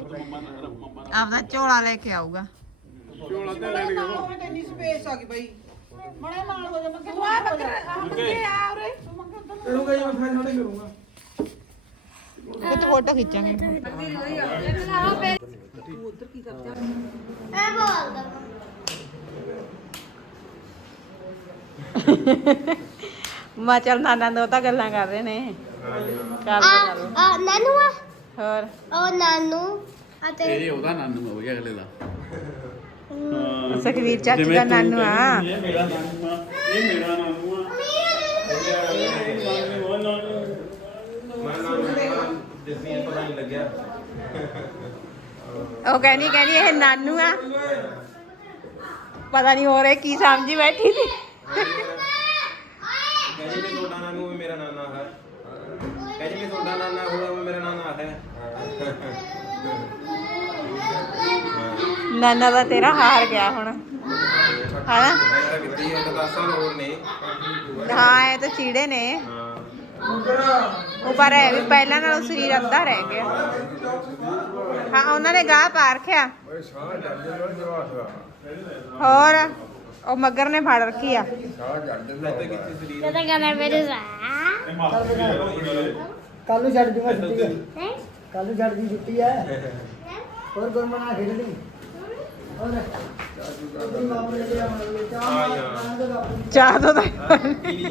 ਆਪਦਾ ਝੋਲਾ ਲੈ ਕੇ ਆਊਗਾ ਚੋਲਾ ਤੇ ਲੈਣ ਗਏ ਕਰੂੰਗਾ ਜੀ ਮੈਂ ਫਿਰ ਨਾਲੇ ਕਰੂੰਗਾ ਤੇ ਫੋਟੋ ਖਿੱਚਾਂਗੇ। ਮਾ ਚੱਲ ਨਾਨਾ ਦੋ ਤਾਂ ਗੱਲਾਂ ਕਰ ਰਹੇ ਨੇ। ਕਰ ਲਓ। ਆ ਨਾਨੂ ਆ? ਹੋਰ? ਉਹ ਨਾਨੂ। ਅਤੇ ਇਹ ਉਹਦਾ ਨਾਨੂ ਆ ਬਈ ਅਗਲੇ ਦਾ। ਸੁਖਵੀਰ ਚਾਚੀ ਦਾ ਨਾਨੂ ਆ। ਇਹ ਮੇਰਾ ਨਾਨੂ ਆ ਇਹ ਮੇਰਾ ਨਾਨੂ ਆ। ਮੈਂ ਨਾਮ ਜਸਵੀਰ ਪਤਾ ਨਹੀਂ ਲੱਗਿਆ ਉਹ ਕਹਿੰਦੀ ਕਹਿੰਦੀ ਇਹ ਨਾਨੂ ਆ। ਪਤਾ ਨਹੀਂ ਹੋ ਰਿਹਾ ਕੀ ਸਮਝੀ ਬੈਠੀ ਸੀ। ਕਹਿੰਦੀ ਵੀ ਤੁਹਾਡਾ ਨਾਨੂ ਵੀ ਮੇਰਾ ਨਾਨਾ ਹੈ। ਕਹਿੰਦੀ ਵੀ ਤੁਹਾਡਾ ਨਾਨਾ ਹੋਇਆ ਮੇਰਾ ਨਾਨਾ ਹੈ। ਨਾਨਾ ਦਾ ਤੇਰਾ ਹਾਰ ਗਿਆ ਹੁਣ। ਹਨਾ? ਐਸਾ ਕੀਤੀ 10 ਸਾਲ ਹੋਰ ਨੇ ਹਾਂ, ਇਹ ਤਾਂ ਚੀੜੇ ਨੇ। ਹਾਂ ਉਹ ਪਰ ਹੈ ਵੀ ਪਹਿਲਾਂ ਨਾਲੋਂ ਸਰੀਰ ਅੱਧਾ ਰਹਿ ਗਿਆ। ਹਾਂ, ਉਹਨਾਂ ਨੇ ਗਾਹ ਪਾ ਰੱਖਿਆ। ਹੋਰ, ਉਹ ਮੱਗਰ ਨੇ ਫੜ ਰੱਖੀ ਆ। ਲੱਗਦਾ ਤਾਂ ਕਹਿੰਦਾ ਮੇਰੇ ਸਾ ਕੱਲ ਨੂੰ ਛੱਡ ਜੂਗਾ ਛੁੱਟੀ ਕੱਲ ਨੂੰ ਛੱਡ ਦੀ ਛੁੱਟੀ ਹੈ ਹੋਰ ਗੁਰਮਨਾ ਨਾਲ ਯਾਰ। ਚਾਹ ਤੋਂ ਤਾਂ ਪੀਲੀ।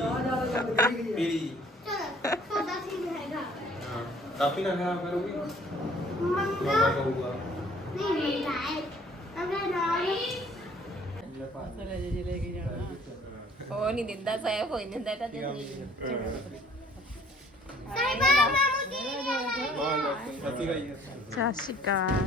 ਪੀਲੀ ਚਲੋ ਸਾਡਾ ਸੀਨ ਹੈਗਾ ਹਾਂ ਕਾਪੀ ਨਾ ਖਰਾਬ ਕਰੂਗੀ ਮੰਗਾ ਮਾਮਾ ਕਹੂਗਾ ਨਹੀਂ ਨਹੀਂ ਲਾਇਕ ਅਗਰ ਨਾਲ ਉਹ ਨਹੀਂ ਦਿੰਦਾ ਸਾਇਆ ਹੋਈ ਨਹੀਂ ਦਿੰਦਾ ਤਾਂ ਜਸਵੀਰ ਸਾਈ ਬਾਬਾ ਮੁਝੇ ਮਾਂ ਸੱਚੀ ਗਈ ਹੈ ਸਤਿ ਸ਼੍ਰੀ ਅਕਾਲ।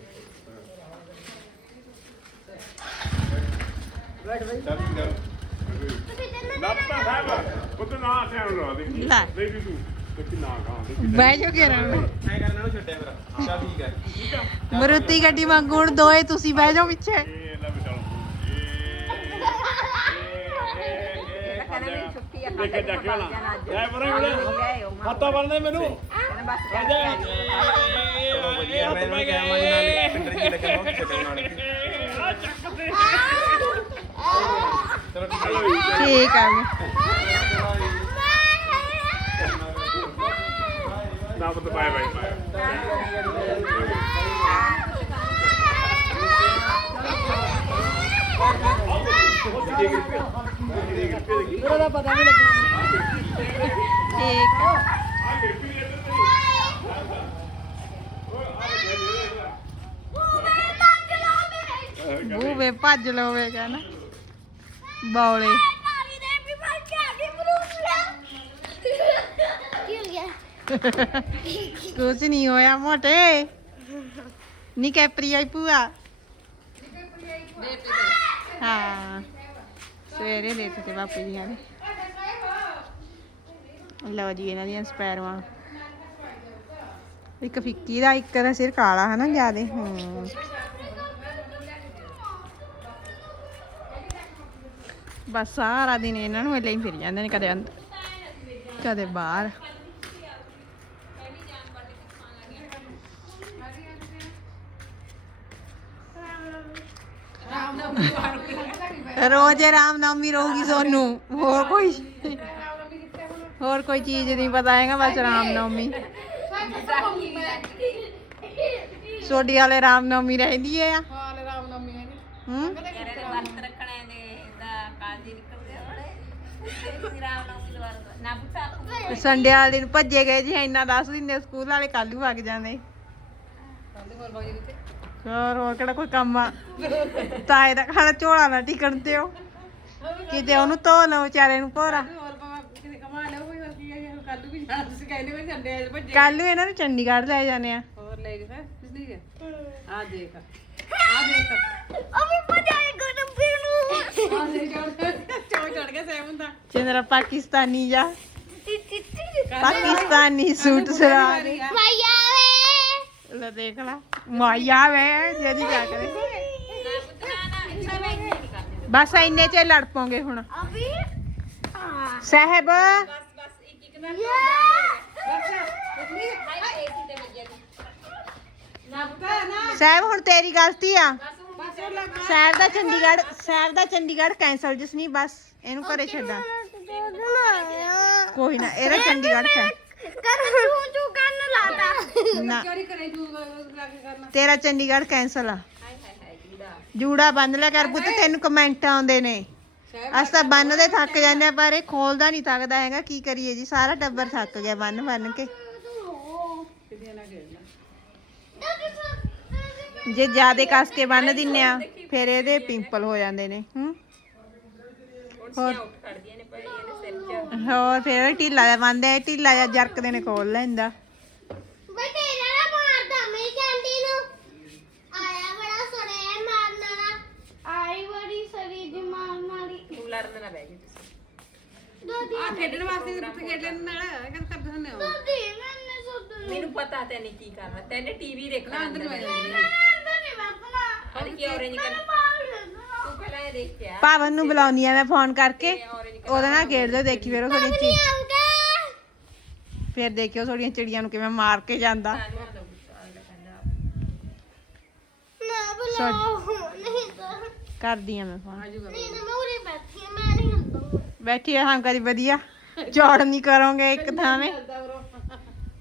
ਚੱਲ ਲੱਪਾ ਸਾਹਿਬ ਪੁੱਤ ਨਾ ਧਿਆਨ ਲਾ ਦੇ ਲੈ ਦੇ ਦੀ ਤੂੰ ਤੇ ਕਿ ਨਾ ਗਾ ਦੇ ਬਹਿ ਜਾਓ ਕਿਰਨ ਐ ਕਰਨਾ ਨੂੰ। ਛੱਡਿਆ ਮੇਰਾ ਚੱਲ ਠੀਕ ਹੈ ਮਰੂਤੀ ਗੱਡੀ ਹੁਣ ਦੋਏ ਤੁਸੀਂ ਬਹਿ ਜਾਓ ਪਿੱਛੇ। ਇਹ ਲੈ ਬਚਾਓ ਇਹ ਕਹਿੰਦਾ ਮੇਰੀ ਛੁੱਟੀ ਆ ਦੇਖੇ ਜਾ ਕੇ ਨਾ ਐ ਬਰੇ ਬਰੇ ਹੱਥਾਂ ਬੰਨਦੇ ਮੈਨੂੰ ਕਹਿੰਦਾ ਬਸ ਆ ਜਾ ਚਲੋ ਵਧੀਆ ਮੈਂ ਇਹਨੂੰ ਕਿਹਾ ਮੈਂ ਨਾਲੇ ਪਿੰਡਰ ਜੀ ਲੱਗੇ ਮੈਂ ਛੱਡਣ ਨਾਲ ਆ ਚੱਕ ਦੇ। ਚਲੋ ਠੀਕ ਆ ਜੀ। ਨਾ ਪੁੱਤ ਬਾਏ ਬਾਏ ਬਾਏ ਠੀਕ ਆ। ਬੂਵੇ ਭੱਜ ਲੋਵੇ ਕਹਿੰਦਾ ਬੌਲੇ। ਕੁਛ ਨਹੀਂ ਹੋਇਆ ਮੋਟੇ। ਨੀ ਕੈਪਰੀ ਆਈ ਭੂਆ। ਹਾਂ, ਸਵੇਰੇ ਦੇ ਤੇ ਬਾਪੂ ਜੀ ਨੇ। ਲਓ ਜੀ, ਇਹਨਾਂ ਦੀਆਂ ਸਪੈਰਵਾਂ ਇੱਕ ਫਿੱਕੀ ਦਾ, ਇੱਕ ਦਾ ਸਿਰ ਕਾਲਾ ਹੈ ਨਾ ਜਿਆਦੇ। ਹੂੰ। ਬਸ ਸਾਰਾ ਦਿਨ ਇਹਨਾਂ ਨੂੰ ਇਦਾਂ ਹੀ ਫਿਰ ਜਾਂਦੇ ਨੇ ਕਦੇ ਅੰਦਰ ਕਦੇ ਬਾਹਰ। ਰੋਜ਼ ਰਾਮ ਨਾਮੀ ਰਹੂਗੀ ਸੋਨੂੰ ਹੋਰ ਕੋਈ ਹੋਰ ਕੋਈ ਚੀਜ਼ ਨਹੀਂ ਪਤਾ ਹੈਗਾ ਬਸ ਰਾਮ ਨਵਮੀ ਸੋਡੀ ਵਾਲੇ ਰਾਮ ਨਵਮੀ ਰਹਿੰਦੀ ਹੈ ਆ ਹਾਲ ਰਾਮ ਨਾਮੀ ਹੈ? ਹੂੰ ਕਹਿੰਦੇ ਵਰਤ ਰੱਖਣੇ ਨੇ ਦਾ ਕਾਲਜੀ ਨਿਕਲਦੇ ਆ ਬਣਦਾ ਨਾ ਪੁੱਛਾ ਸੰਡੇ ਵਾਲੇ ਦਿਨ ਭੱਜੇ ਗਏ ਜੀ ਇੰਨਾ ਦੱਸ ਦਿੰਦੇ ਸਕੂਲ ਵਾਲੇ ਕੱਲ ਨੂੰ ਵਗ ਜਾਂਦੇ ਹੋਰ ਹੋਰ ਕਿਹੜਾ ਕੋਈ ਕੰਮ ਆ ਤਾਏ ਦਾ ਖਾਣਾ ਝੋਲਾ ਨਾ ਟਿਕਣ ਤੇ ਉਹ ਕਿਤੇ ਉਹਨੂੰ ਧੋ ਲਓ ਵਿਚਾਰੇ ਨੂੰ ਭੋਰਾ ਹੋਰ ਬਾਬਾ ਕਿਤੇ ਕਮਾ ਲਿਓ ਕੋਈ ਹੋਰ ਕੀ ਹੈ ਕੱਲ ਨੂੰ ਇਹਨਾਂ ਨੂੰ ਚੰਡੀਗੜ੍ਹ ਲੈ ਜਾਣੇ ਆ ਹੋਰ ਲੈ ਗਏ ਫਿਰ ਕੁਝ ਨਹੀਂ ਗਿਆ ਆ ਦੇਖ ਆ ਦੇਖ ਅਮੀ ਪਜਾਏ ਗੁਰੂ ਪੀਣੂ ਆ ਦੇਖ ਚੋ ਚੜ ਗਿਆ ਸੈਮ ਹੁੰਦਾ ਚੰਦਰਾ ਪਾਕਿਸਤਾਨੀ ਜਾ ਤੀ ਤੀ ਤੀ ਪਾਕਿਸਤਾਨੀ ਸੂਟ ਸਰਾ ਕੇ ਸਾਹਿਬ ਹੁਣ ਤੇਰੀ ਗਲਤੀ ਆ। ਸਾਹਿਬ ਦਾ ਚੰਡੀਗੜ੍ਹ ਸਾਹਿਬ ਦਾ ਚੰਡੀਗੜ੍ਹ ਕੈਂਸਲ ਜਿਸ ਨਹੀਂ ਬਸ ਇਹਨੂੰ ਘਰੇ ਛੱਡਾਂ। ਕੋਈ ਨਾ ਇਹਦਾ ਚੰਡੀਗੜ੍ਹ ਕੈ ਕਰ ਤੂੰ ਤੂੰ ਕੰਨ ਲਾਤਾ। ਨਾ। ਲਾ ਤੇਰਾ ਚੰਡੀਗੜ੍ਹ ਕੈਂਸਲ ਆ। ਜੂੜਾ। ਜੂੜਾ ਬੰਨ ਲਿਆ ਕਰ ਪੁੱਤ ਤੈਨੂੰ ਕਮੈਂਟ ਆਉਂਦੇ ਨੇ। ਅਸੀਂ ਤਾਂ ਬੰਨਦੇ ਥੱਕ ਜਾਂਦੇ ਆ ਪਰ ਇਹ ਖੋਲਦਾ ਨਹੀਂ ਥੱਕਦਾ ਹੈਗਾ ਕੀ ਕਰੀਏ ਜੀ? ਸਾਰਾ ਟੱਬਰ ਥੱਕ ਗਿਆ ਬੰਨ ਬੰਨ ਕੇ ਕਿਤੇ ਨਾ ਖੇਡਣਾ ਜੇ ਜ਼ਿਆਦੇ ਕੱਸ ਕੇ ਬੰਨ ਦਿੰਨੇ ਆ ਫਿਰ ਇਹਦੇ ਪਿੰਪਲ ਹੋ ਜਾਂਦੇ ਨੇ ਹੂੰ। ਹੋਰ? ਫਿਰ ਢੀਲਾ ਜਿਹਾ ਬੰਨਦੇ ਢੀਲਾ ਜਿਹਾ ਜਰਕਦੇ ਨੇ ਖੋਲ ਲੈਂਦਾ। ਬਈ ਤੇਰਾ ਨਾ ਮਾਰਦਾ ਮੈਂ ਕੈਂਡੀ ਨੂੰ। ਆਇਆ ਬੜਾ ਸੜੇ ਮਾਰਨ ਵਾਲਾ। ਆਈ ਬੜੀ ਸਰੀ ਦੀ ਮਾਰਨ ਵਾਲੀ। ਤੂੰ ਲੜਨ ਨਾ ਬਹਿ ਜੀ। ਤੁਸੀਂ ਦਾਦੀ ਆ ਖੇਡਣ ਵਾਸਤੇ ਖੇਡ ਲੈਣ ਨਾਲ ਕਹਿੰਦੇ ਕਰਦੇ ਹੁੰਦੇ ਹੋ? ਦਾਦੀ ਮੈਨੇ ਪਤਾ ਤੈਨੇ ਕੀ ਕਰਨਾ ਤੈਨੇ ਟੀਵੀ ਦੇਖਣਾ ਅੰਦਰ ਬਹਿ ਜਾ। ਅੰਦਰ ਨਹੀਂ ਬੈਠਣਾ ਔਰ ਕੀ orange ਮੈਂ ਕਰ ਪਾਉ ਲੈਣਾ ਤੂੰ ਪਹਿਲਾਂ ਇਹ ਦੇਖ ਕੇ ਆ। ਪਾਵਨ ਨੂੰ ਬੁਲਾਉਣੀ ਆ ਮੈਂ ਫੋਨ ਕਰਕੇ। ਉਹਦੇ ਨਾਲ ਖੇਡਦੇ ਦੇਖੀ ਫਿਰ ਉਹ ਥੋੜੀ ਨਹੀਂ ਆਉਂਗਾ ਫਿਰ ਦੇਖਿਓ ਥੋੜੀਆਂ ਚਿੜੀਆਂ ਨੂੰ ਕਿਵੇਂ ਮਾਰ ਕੇ ਜਾਂਦਾ। ਸਾਨੂੰ ਆਦਾ ਗੁੱਸਾ ਅਗਲਾ ਕਹਿੰਦਾ ਨਾ ਬੁਲਾਓ। ਨਹੀਂ ਤਾਂ ਕਰਦੀ ਆ ਮੈਂ ਫੋਨ ਨਹੀਂ ਨਾ ਮੈਂ ਉਰੇ ਬੈਠੀ ਹਾਂ ਮੈਂ ਨਹੀਂ ਹੁੰਦਾ ਬੈਠੀ ਆ ਹਾਂ ਕਦੀ ਵਧੀਆ। ਚੌੜ ਨਹੀਂ ਕਰੋਗੇ ਇੱਕ ਥਾਵੇਂ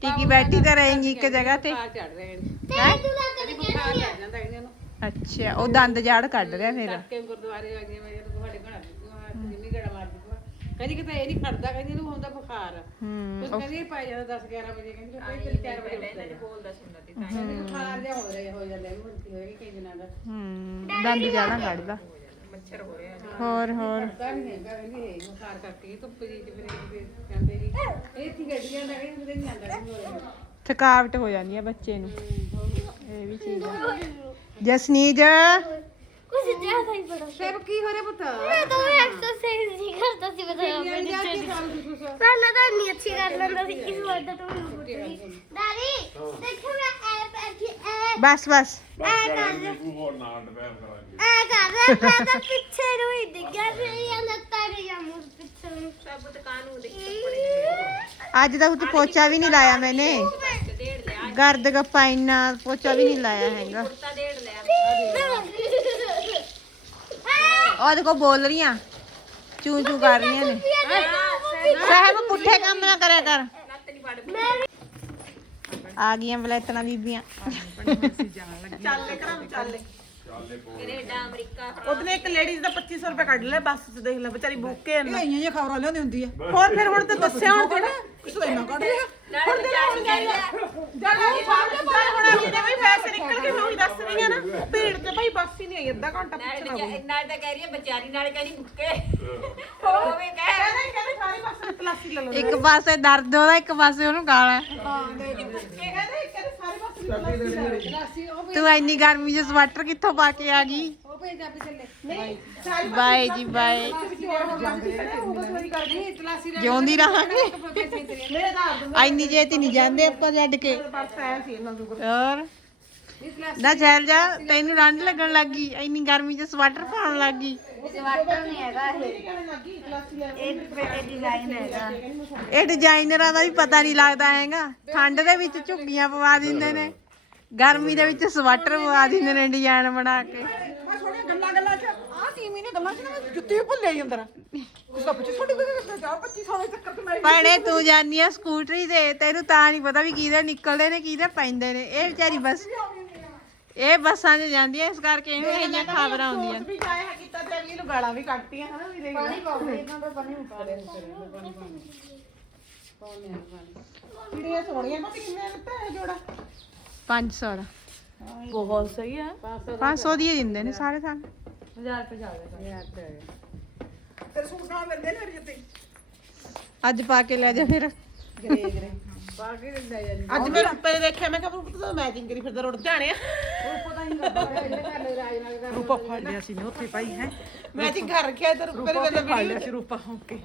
ਟਿਕੀ ਬੈਠੀ ਤਾਂ ਰਹੇਗੀ ਇੱਕ ਜਗ੍ਹਾ ਤੇ। ਚੜ ਰਹੇ ਨੇ। ਲੱਗ ਨੂੰ ਅੱਛਾ ਉਹ ਦੰਦ ਜਾੜ ਕੱਢ ਰਿਹਾ ਫਿਰ। ਤੜਕੇ ਗੁਰਦੁਆਰੇ ਆ ਗਏ ਮੈਂ ਜਦੋਂ ਤੁਹਾਡੇ ਘਰ ਜਿੰਨੀ ਗੜਾ ਮਾਰ ਦਿੱਤਾ ਕਹਿੰਦੀ ਕਿਤੇ ਇਹ ਨਹੀਂ ਖੜਦਾ ਕਹਿੰਦੀ ਇਹਨੂੰ ਹੁੰਦਾ ਬੁਖਾਰ। ਹੂੰ ਕਹਿੰਦੀ ਇਹ ਪੈ ਜਾਂਦਾ 10 11 ਵਜੇ ਕਹਿੰਦੀ ਕੋਈ 4 ਵਜੇ ਉੱਠਦਾ ਇਹਨੇ ਬੋਲਦਾ ਸੁਣਦਾ ਤੇ ਤਾਂ ਕਹਿੰਦੀ ਬੁਖਾਰ ਜਿਹਾ ਹੋ ਰਿਹਾ ਹੋ ਜਾਂਦਾ ਇਹਨੂੰ ਭਰਤੀ ਹੋਏਗੀ ਕਈ ਦਿਨਾਂ ਦਾ। ਹੂੰ ਦੰਦ ਜਾੜਾਂ ਕੱਢਦਾ। ਮੱਛਰ ਹੋ ਰਿਹਾ ਹੋਰ ਹੋਰ। ਪਤਾ ਨਹੀਂ ਹੈਗਾ ਕਹਿੰਦੀ ਹੈ ਬੁਖਾਰ ਕਰਕੇ ਧੁੱਪ ਜੀ ਚ ਫਿਰ ਇਹ ਕਹਿੰਦੇ ਨਹੀਂ ਇਹ ਠੀਕ ਗੱਡੀਆਂ ਦਾ ਕਹਿੰਦੀ ਨਹੀਂ ਜਾਂਦਾ ਕਹਿੰਦੀ ਥਕਾਵਟ ਹੋ ਜਾਂਦੀ ਆ ਬੱਚੇ ਨੂੰ। ਇਹ ਵੀ ਚੀਜ਼ ਆ। ਜਸਨੀਜ। ਕੁਝ ਜ਼ਿਆਦਾ ਹੀ ਬੜਾ ਸਭ ਕੀ ਹੋ ਰਿਹਾ ਪੁੱਤ? ਮੈਂ ਤਾਂ ਐਕਸਰਸਾਈਜ਼ ਨਹੀਂ ਕਰਦਾ ਸੀ ਬਤਾ ਮੈਂ ਪਹਿਲਾਂ ਤਾਂ ਨਹੀਂ ਅੱਛੀ ਕਰ ਲੈਂਦਾ ਸੀ ਇਸ ਵਾਰ ਤਾਂ ਮੈਨੂੰ ਪੁੱਛੀ ਦਾਦੀ ਦੇਖੋ ਮੈਂ ਐ ਬੈਠੀ ਐ ਬਸ ਬਸ। ਐ ਕਰ ਰਿਹਾ ਤੂੰ ਹੋਰ ਨਾ ਡਬੈਰ ਕਰਾਂਗੇ। ਐ ਕਰ ਰਿਹਾ ਮੈਂ ਤਾਂ ਪਿੱਛੇ ਨੂੰ ਹੀ ਡਿੱਗਿਆ ਫਿਰ ਇਹ ਲੱਤਾਂ ਜਾਮੂ ਪਿੱਛੇ ਨੂੰ ਸਭ ਦੁਕਾਨ ਨੂੰ ਦੇਖ ਕੱਪੜੇ ਅੱਜ ਤੱਕ ਤੂੰ ਪੋਚਾ ਵੀ ਨਹੀਂ ਲਾਇਆ ਮੈਨੇ। ਤੇ ਡੇਢ ਲਿਆ ਗਰਦ ਗੱਪਾ ਇੰਨਾ ਪੋਚਾ ਵੀ ਨਹੀਂ ਲਾਇਆ ਹੈਗਾ। ਕੁੜਤਾ ਡੇਢ ਲਿਆ ਉਹ ਦੇਖੋ ਬੋਲ ਰਹੀਆਂ। ਚੂ ਚੂ ਕਰ ਰਹੀਆਂ ਨੇ। ਸਾਹਿਬ, ਪੁੱਠੇ ਕੰਮ ਨਾ ਕਰਿਆ ਕਰ। ਨੱਤ ਨਹੀਂ ਪੜ ਆ ਗਈਆਂ ਬਲੈਤਣਾ ਬੀਬੀਆਂ ਕੈਨੇਡਾ ਅਮਰੀਕਾ ਉਹਨੇ ਇੱਕ ਲੇਡੀਜ਼ ਦਾ 2500 ਰੁਪਏ ਕੱਢ ਲਿਆ ਬੱਸ 'ਚ ਦੇਖ ਲੈ ਵਿਚਾਰੀ ਭੁੱਕੇ ਇਹ ਆਈਆਂ ਜਿਹੀਆਂ ਖਬਰਾਂ ਲਿਆਉਂਦੀ ਹੁੰਦੀ ਆ। ਹੋਰ ਫਿਰ ਹੁਣ ਤੇ ਦੱਸਿਆ ਹੁਣ ਜਿਹੜਾ ਕਿਸੋ ਇੰਨਾ ਕੱਢ ਲਿਆ। ਨਾਲੇ ਵਿਚਾਰੀ ਕਹਿੰਦਾ ਜਦ ਉਹ ਸਾਹਮਣੇ ਬਾਹਰ ਹੁਣ ਜਿਹਨੇ ਵੀ ਪੈਸੇ ਨਿਕਲ ਕੇ ਮੈਂ ਉਹੀ ਦੱਸ ਰਹੀ ਆ ਨਾ ਭੀੜ ਤੇ ਭਾਈ ਬੱਸ ਹੀ ਨਹੀਂ ਆਈ ਅੱਧਾ ਘੰਟਾ ਨਾਲੇ ਪਿੱਛੇ ਵਿਚਾਰੀ ਨਾਲ ਤਾਂ ਕਹਿ ਰਹੀ ਹੈ ਵਿਚਾਰੀ ਨਾਲ ਕਹਿੰਦੀ ਮੁੱਕੇ। ਹੋਵੇ ਕਹਿ ਕਹਿੰਦੇ ਕਹਿੰਦੇ ਸਾਰੀ ਬੱਸ ਦੀ ਤਲਾਸ਼ੀ ਲੈ ਲਓ। ਇੱਕ ਪਾਸੇ ਦਰਦ ਉਹਦਾ ਇੱਕ ਪਾਸੇ ਉਹਨੂੰ ਗਾਲਾਂ। ਕਹਿੰਦੇ ਕਹਿੰਦੇ ਸਾਰੀ ਬੱਸ ਦੀ ਤਲਾਸ਼ੀ ਲੈ ਲਓ। ਕਲਾਸੀ ਉਹ ਤੂੰ ਇੰਨੀ ਗਰਮੀ 'ਚ ਸਵੈਟਰ ਕਿੱਥੋਂ ਪਾ ਕੇ ਆ ਗਈ? ਉਹ ਚੱਲੇ ਨਹੀਂ ਬਾਏ ਜੀ। ਬਾਏ ਨਹੀਂ ਜਿਉਂਦੀ ਰਹਾਂਗੇ। ਮੇਰੇ ਦੇ ਐਨੀ ਜੇਤੀ ਨਹੀਂ ਜਾਂਦੇ ਆਪਾਂ ਛੱਡ ਕੇ। ਪਰਸ ਆਇਆ ਸੀ ਇਹਨਾਂ ਨੂੰ ਹੋਰ? ਨਾ ਚੱਲ ਜਾ ਤੈਨੂੰ ਠੰਡ ਲੱਗਣ ਲੱਗੀ ਇੰਨੀ ਗਰਮੀ 'ਚ ਸਵੈਟਰ ਪਾਉਣ ਲੱਗੀ ਸਵਾਟਰ ਨਹੀਂ ਹੈਗਾ ਲੱਗੀ ਕਲਾਸੀ ਲੈ ਇਹ ਡਿਜ਼ਾਈਨ ਹੈਗਾ। ਇਹ ਡਿਜ਼ਾਈਨਰਾਂ ਦਾ ਵੀ ਪਤਾ ਨਹੀਂ ਲੱਗਦਾ ਹੈਗਾ। ਠੰਡ ਦੇ ਵਿੱਚ ਝੁੱਗੀਆਂ ਪਵਾ ਦਿੰਦੇ ਨੇ। ਗਰਮੀ ਦੇ ਵਿੱਚ ਸਵੈਟਰ ਪਵਾ ਦਿੰਦੇ ਨੇ ਡਿਜ਼ਾਈਨ ਬਣਾ ਕੇ। ਗੱਲਾਂ ਗੱਲਾਂ ਚ। ਆਹ ਤੀਵੀਂ ਨੇ ਗੱਲਾਂ ਚ ਨਾ ਮੈਂ ਜੁੱਤੀ ਵੀ ਭੁੱਲੇ ਹੀ ਅੰਦਰ। ਕੁਛ ਤਾਂ ਪਿੱਛੇ ਛੋਟੀ ਕੋਈ ਜਾ 2500 ਦੇ ਚੱਕਰ ਤੇ ਮੈਂ ਭੈਣੇ ਤੂੰ ਜਾਨੀ ਆ ਸਕੂਟਰੀ ਤੇ ਤੈਨੂੰ ਤਾਂ ਨਹੀਂ ਪਤਾ ਵੀ ਕਿਹਦੇ ਨਿਕਲਦੇ ਨੇ ਕਿਹਦੇ ਪੈਂਦੇ ਨੇ। ਇਹ ਵਿਚਾਰੀ ਬਸ ਇਹ ਬੱਸਾਂ 'ਚ ਜਾਂਦੀਆਂ ਇਸ ਕਰਕੇ ਇਹਨੂੰ ਇੰਨੀਆਂ ਖਬਰਾਂ ਆਉਂਦੀਆਂ। ਵੀ ਜਾਇਆ ਕੀਤਾ ਤੇ ਅਗਲੀ ਨੂੰ ਗਾਲਾਂ ਵੀ ਕੱਢਤੀਆਂ ਹਨਾ ਵੀ ਦੇਖ ਪਾਣੀ ਪਾਓ। ਇਹਨਾਂ ਦਾ ਪਾਣੀ ਪਾ ਦੇ ਪਾਣੀ ਆ ਪਾਣੀ ਜਿਹੜੀਆਂ ਸੋਹਣੀਆਂ ਪਤਾ ਕਿੰਨੇ ਦਿੱਤਾ ਹੈ ਜੋੜਾ? 500 ਦਾ। ਬਹੁਤ ਸਹੀ ਆ 500 ਦੀ ਹੀ ਦਿੰਦੇ ਨੇ ਸਾਰੇ ਸਾਲ। 1000 ਰੁਪਏ ਜਾ ਗਿਆ ਤੇ ਸੂਟ ਨਾਲ ਮਿਲਦੇ ਨੇ ਜਿੱਤੇ ਅੱਜ ਪਾ ਕੇ ਲੈ ਜਾ ਫਿਰ। ਗਰੇ ਗਰੇ। ਪਾ ਕੇ ਲੈ ਜਾਂਦੇ ਅੱਜ ਮੈਂ ਰੂਪੇ ਦੇ ਦੇਖਿਆ ਮੈਂ ਕਿਹਾ ਰੂਪ ਤਾਂ ਮੈਚਿੰਗ ਕਰੀ ਫਿਰਦਾ ਰੁੜ ਜਾਣੇ ਉਹ ਪਤਾ ਨਹੀਂ ਲੱਗਦਾ ਇਹਦੇ ਘਰ ਲੈ ਰਾਜ ਨਾਲ ਕਰ ਰੂਪਾ ਫੜ ਲਿਆ ਸੀ ਨੇ ਉੱਥੇ ਪਾਈ ਹੈ। ਮੈਚਿੰਗ ਕਰ ਰੱਖਿਆ ਇਧਰ ਰੂਪੇ ਦੇ ਵੇਲੇ ਫੜ ਲਿਆ ਸੀ ਰੂਪਾ ਹੋ ਕੇ।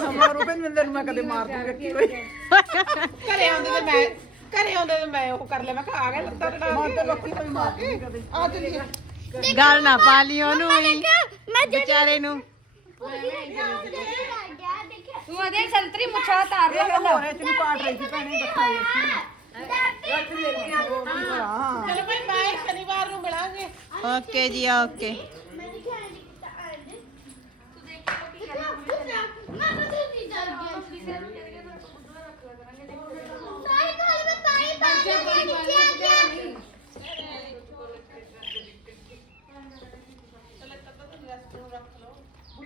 ਹਮਾਰ ਰੂਪੇ ਨੂੰ ਨੂੰ ਮੈਂ ਕਦੇ ਮਾਰ ਦੂੰਗਾ ਕੀ ਹੋਈ। ਘਰੇ ਆਉਂਦੇ ਤੇ ਮੈਂ ਘਰੇ ਆਉਂਦੇ ਤੇ ਮੈਂ ਉਹ ਕਰ ਲਿਆ ਮੈਂ ਕਿਹਾ ਆ ਗਿਆ ਲੱਤਾਂ ਟੜਾ ਮਾਰ ਤੇ ਬੱਕੀ ਪਈ ਮਾਰ ਕੇ ਆ ਤੇ ਗੱਲ ਨਾ ਪਾ ਲਈ ਉਹਨੂੰ ਮੈਂ ਵਿਚਾਰੇ ਨੂੰ। ਤੂੰ ਅਦੇ ਸੰਤਰੀ ਮੁੱਛਾ ਤਾਰ ਲੈ ਹੋਰੇ ਚ ਪਾਟ ਰਹੀ ਸੀ ਭੈਣੇ ਦਿਖਾਈ ਚਲੋ ਭਾਈ ਬਾਏ ਸ਼ਨੀਵਾਰ ਨੂੰ ਮਿਲਾਂਗੇ। ਓਕੇ ਜੀ ਓਕੇ।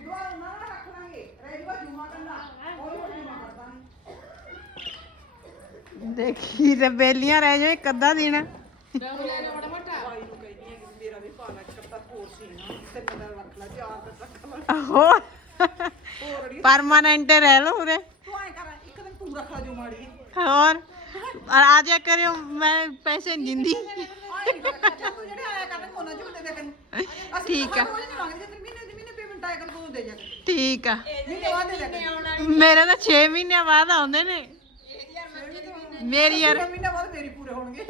ਰੱਖ ਲਾਂਗੇ ਕੰਦਾ ਦੇਖੀ ਤੇ ਬੇਲੀਆਂ ਰਹਿ ਜਾਓ ਇੱਕ ਅੱਧਾ ਦਿਨ। ਭਾਈ ਨੂੰ ਕਹਿੰਦੀ ਹੈ ਕਿ ਮੇਰਾ ਵੀ ਪਾਲਾ ਕਰਤਾ ਹੋਰ ਸੀ ਨਾ ਤਿੰਨ ਦਿਨ ਰੱਖ ਲਾ ਚਾਰ ਦਿਨ ਰੱਖ ਲਾ ਹੋਰ ਹੋਰ ਅੜੀਏ, ਪਰਮਾਨੈਂਟ ਰਹਿ ਲਓ ਉਰੇ। ਤੂੰ ਐ ਕਰ ਇੱਕ ਦਿਨ ਤੂੰ ਰੱਖ ਲਾ ਜੋ ਮਾੜੀ ਹੋਰ ਔਰ ਆ ਜਾ ਕਰਿਓ ਮੈਂ ਪੈਸੇ ਨਹੀਂ ਦਿੰਦੀ। ਆਏ ਨਹੀਂ ਕਰ ਤੂੰ ਜਿਹੜੇ ਆਇਆ ਕਰਨ ਉਹਨਾਂ ਚ ਹੁੰਦੇ ਦੇ ਕਰਨ ਅਸੀਂ ਠੀਕ ਆ। ਰੋਜ਼ ਨਹੀਂ ਮੰਗਦੇ ਤੇ ਮਹੀਨੇ ਤੂੰ ਦੇ ਜਾ ਠੀਕ ਆ। ਦੇ ਜਾ ਕਰ ਮੇਰੇ ਤਾਂ 6 ਮਹੀਨਿਆਂ ਬਾਅਦ ਆਉਂਦੇ ਨੇ। ਮੇਰੀ ਯਾਰ ਛੇ ਮਹੀਨੇ ਬਾਅਦ ਮੇਰੀ ਪੂਰੇ ਹੋਣਗੇ।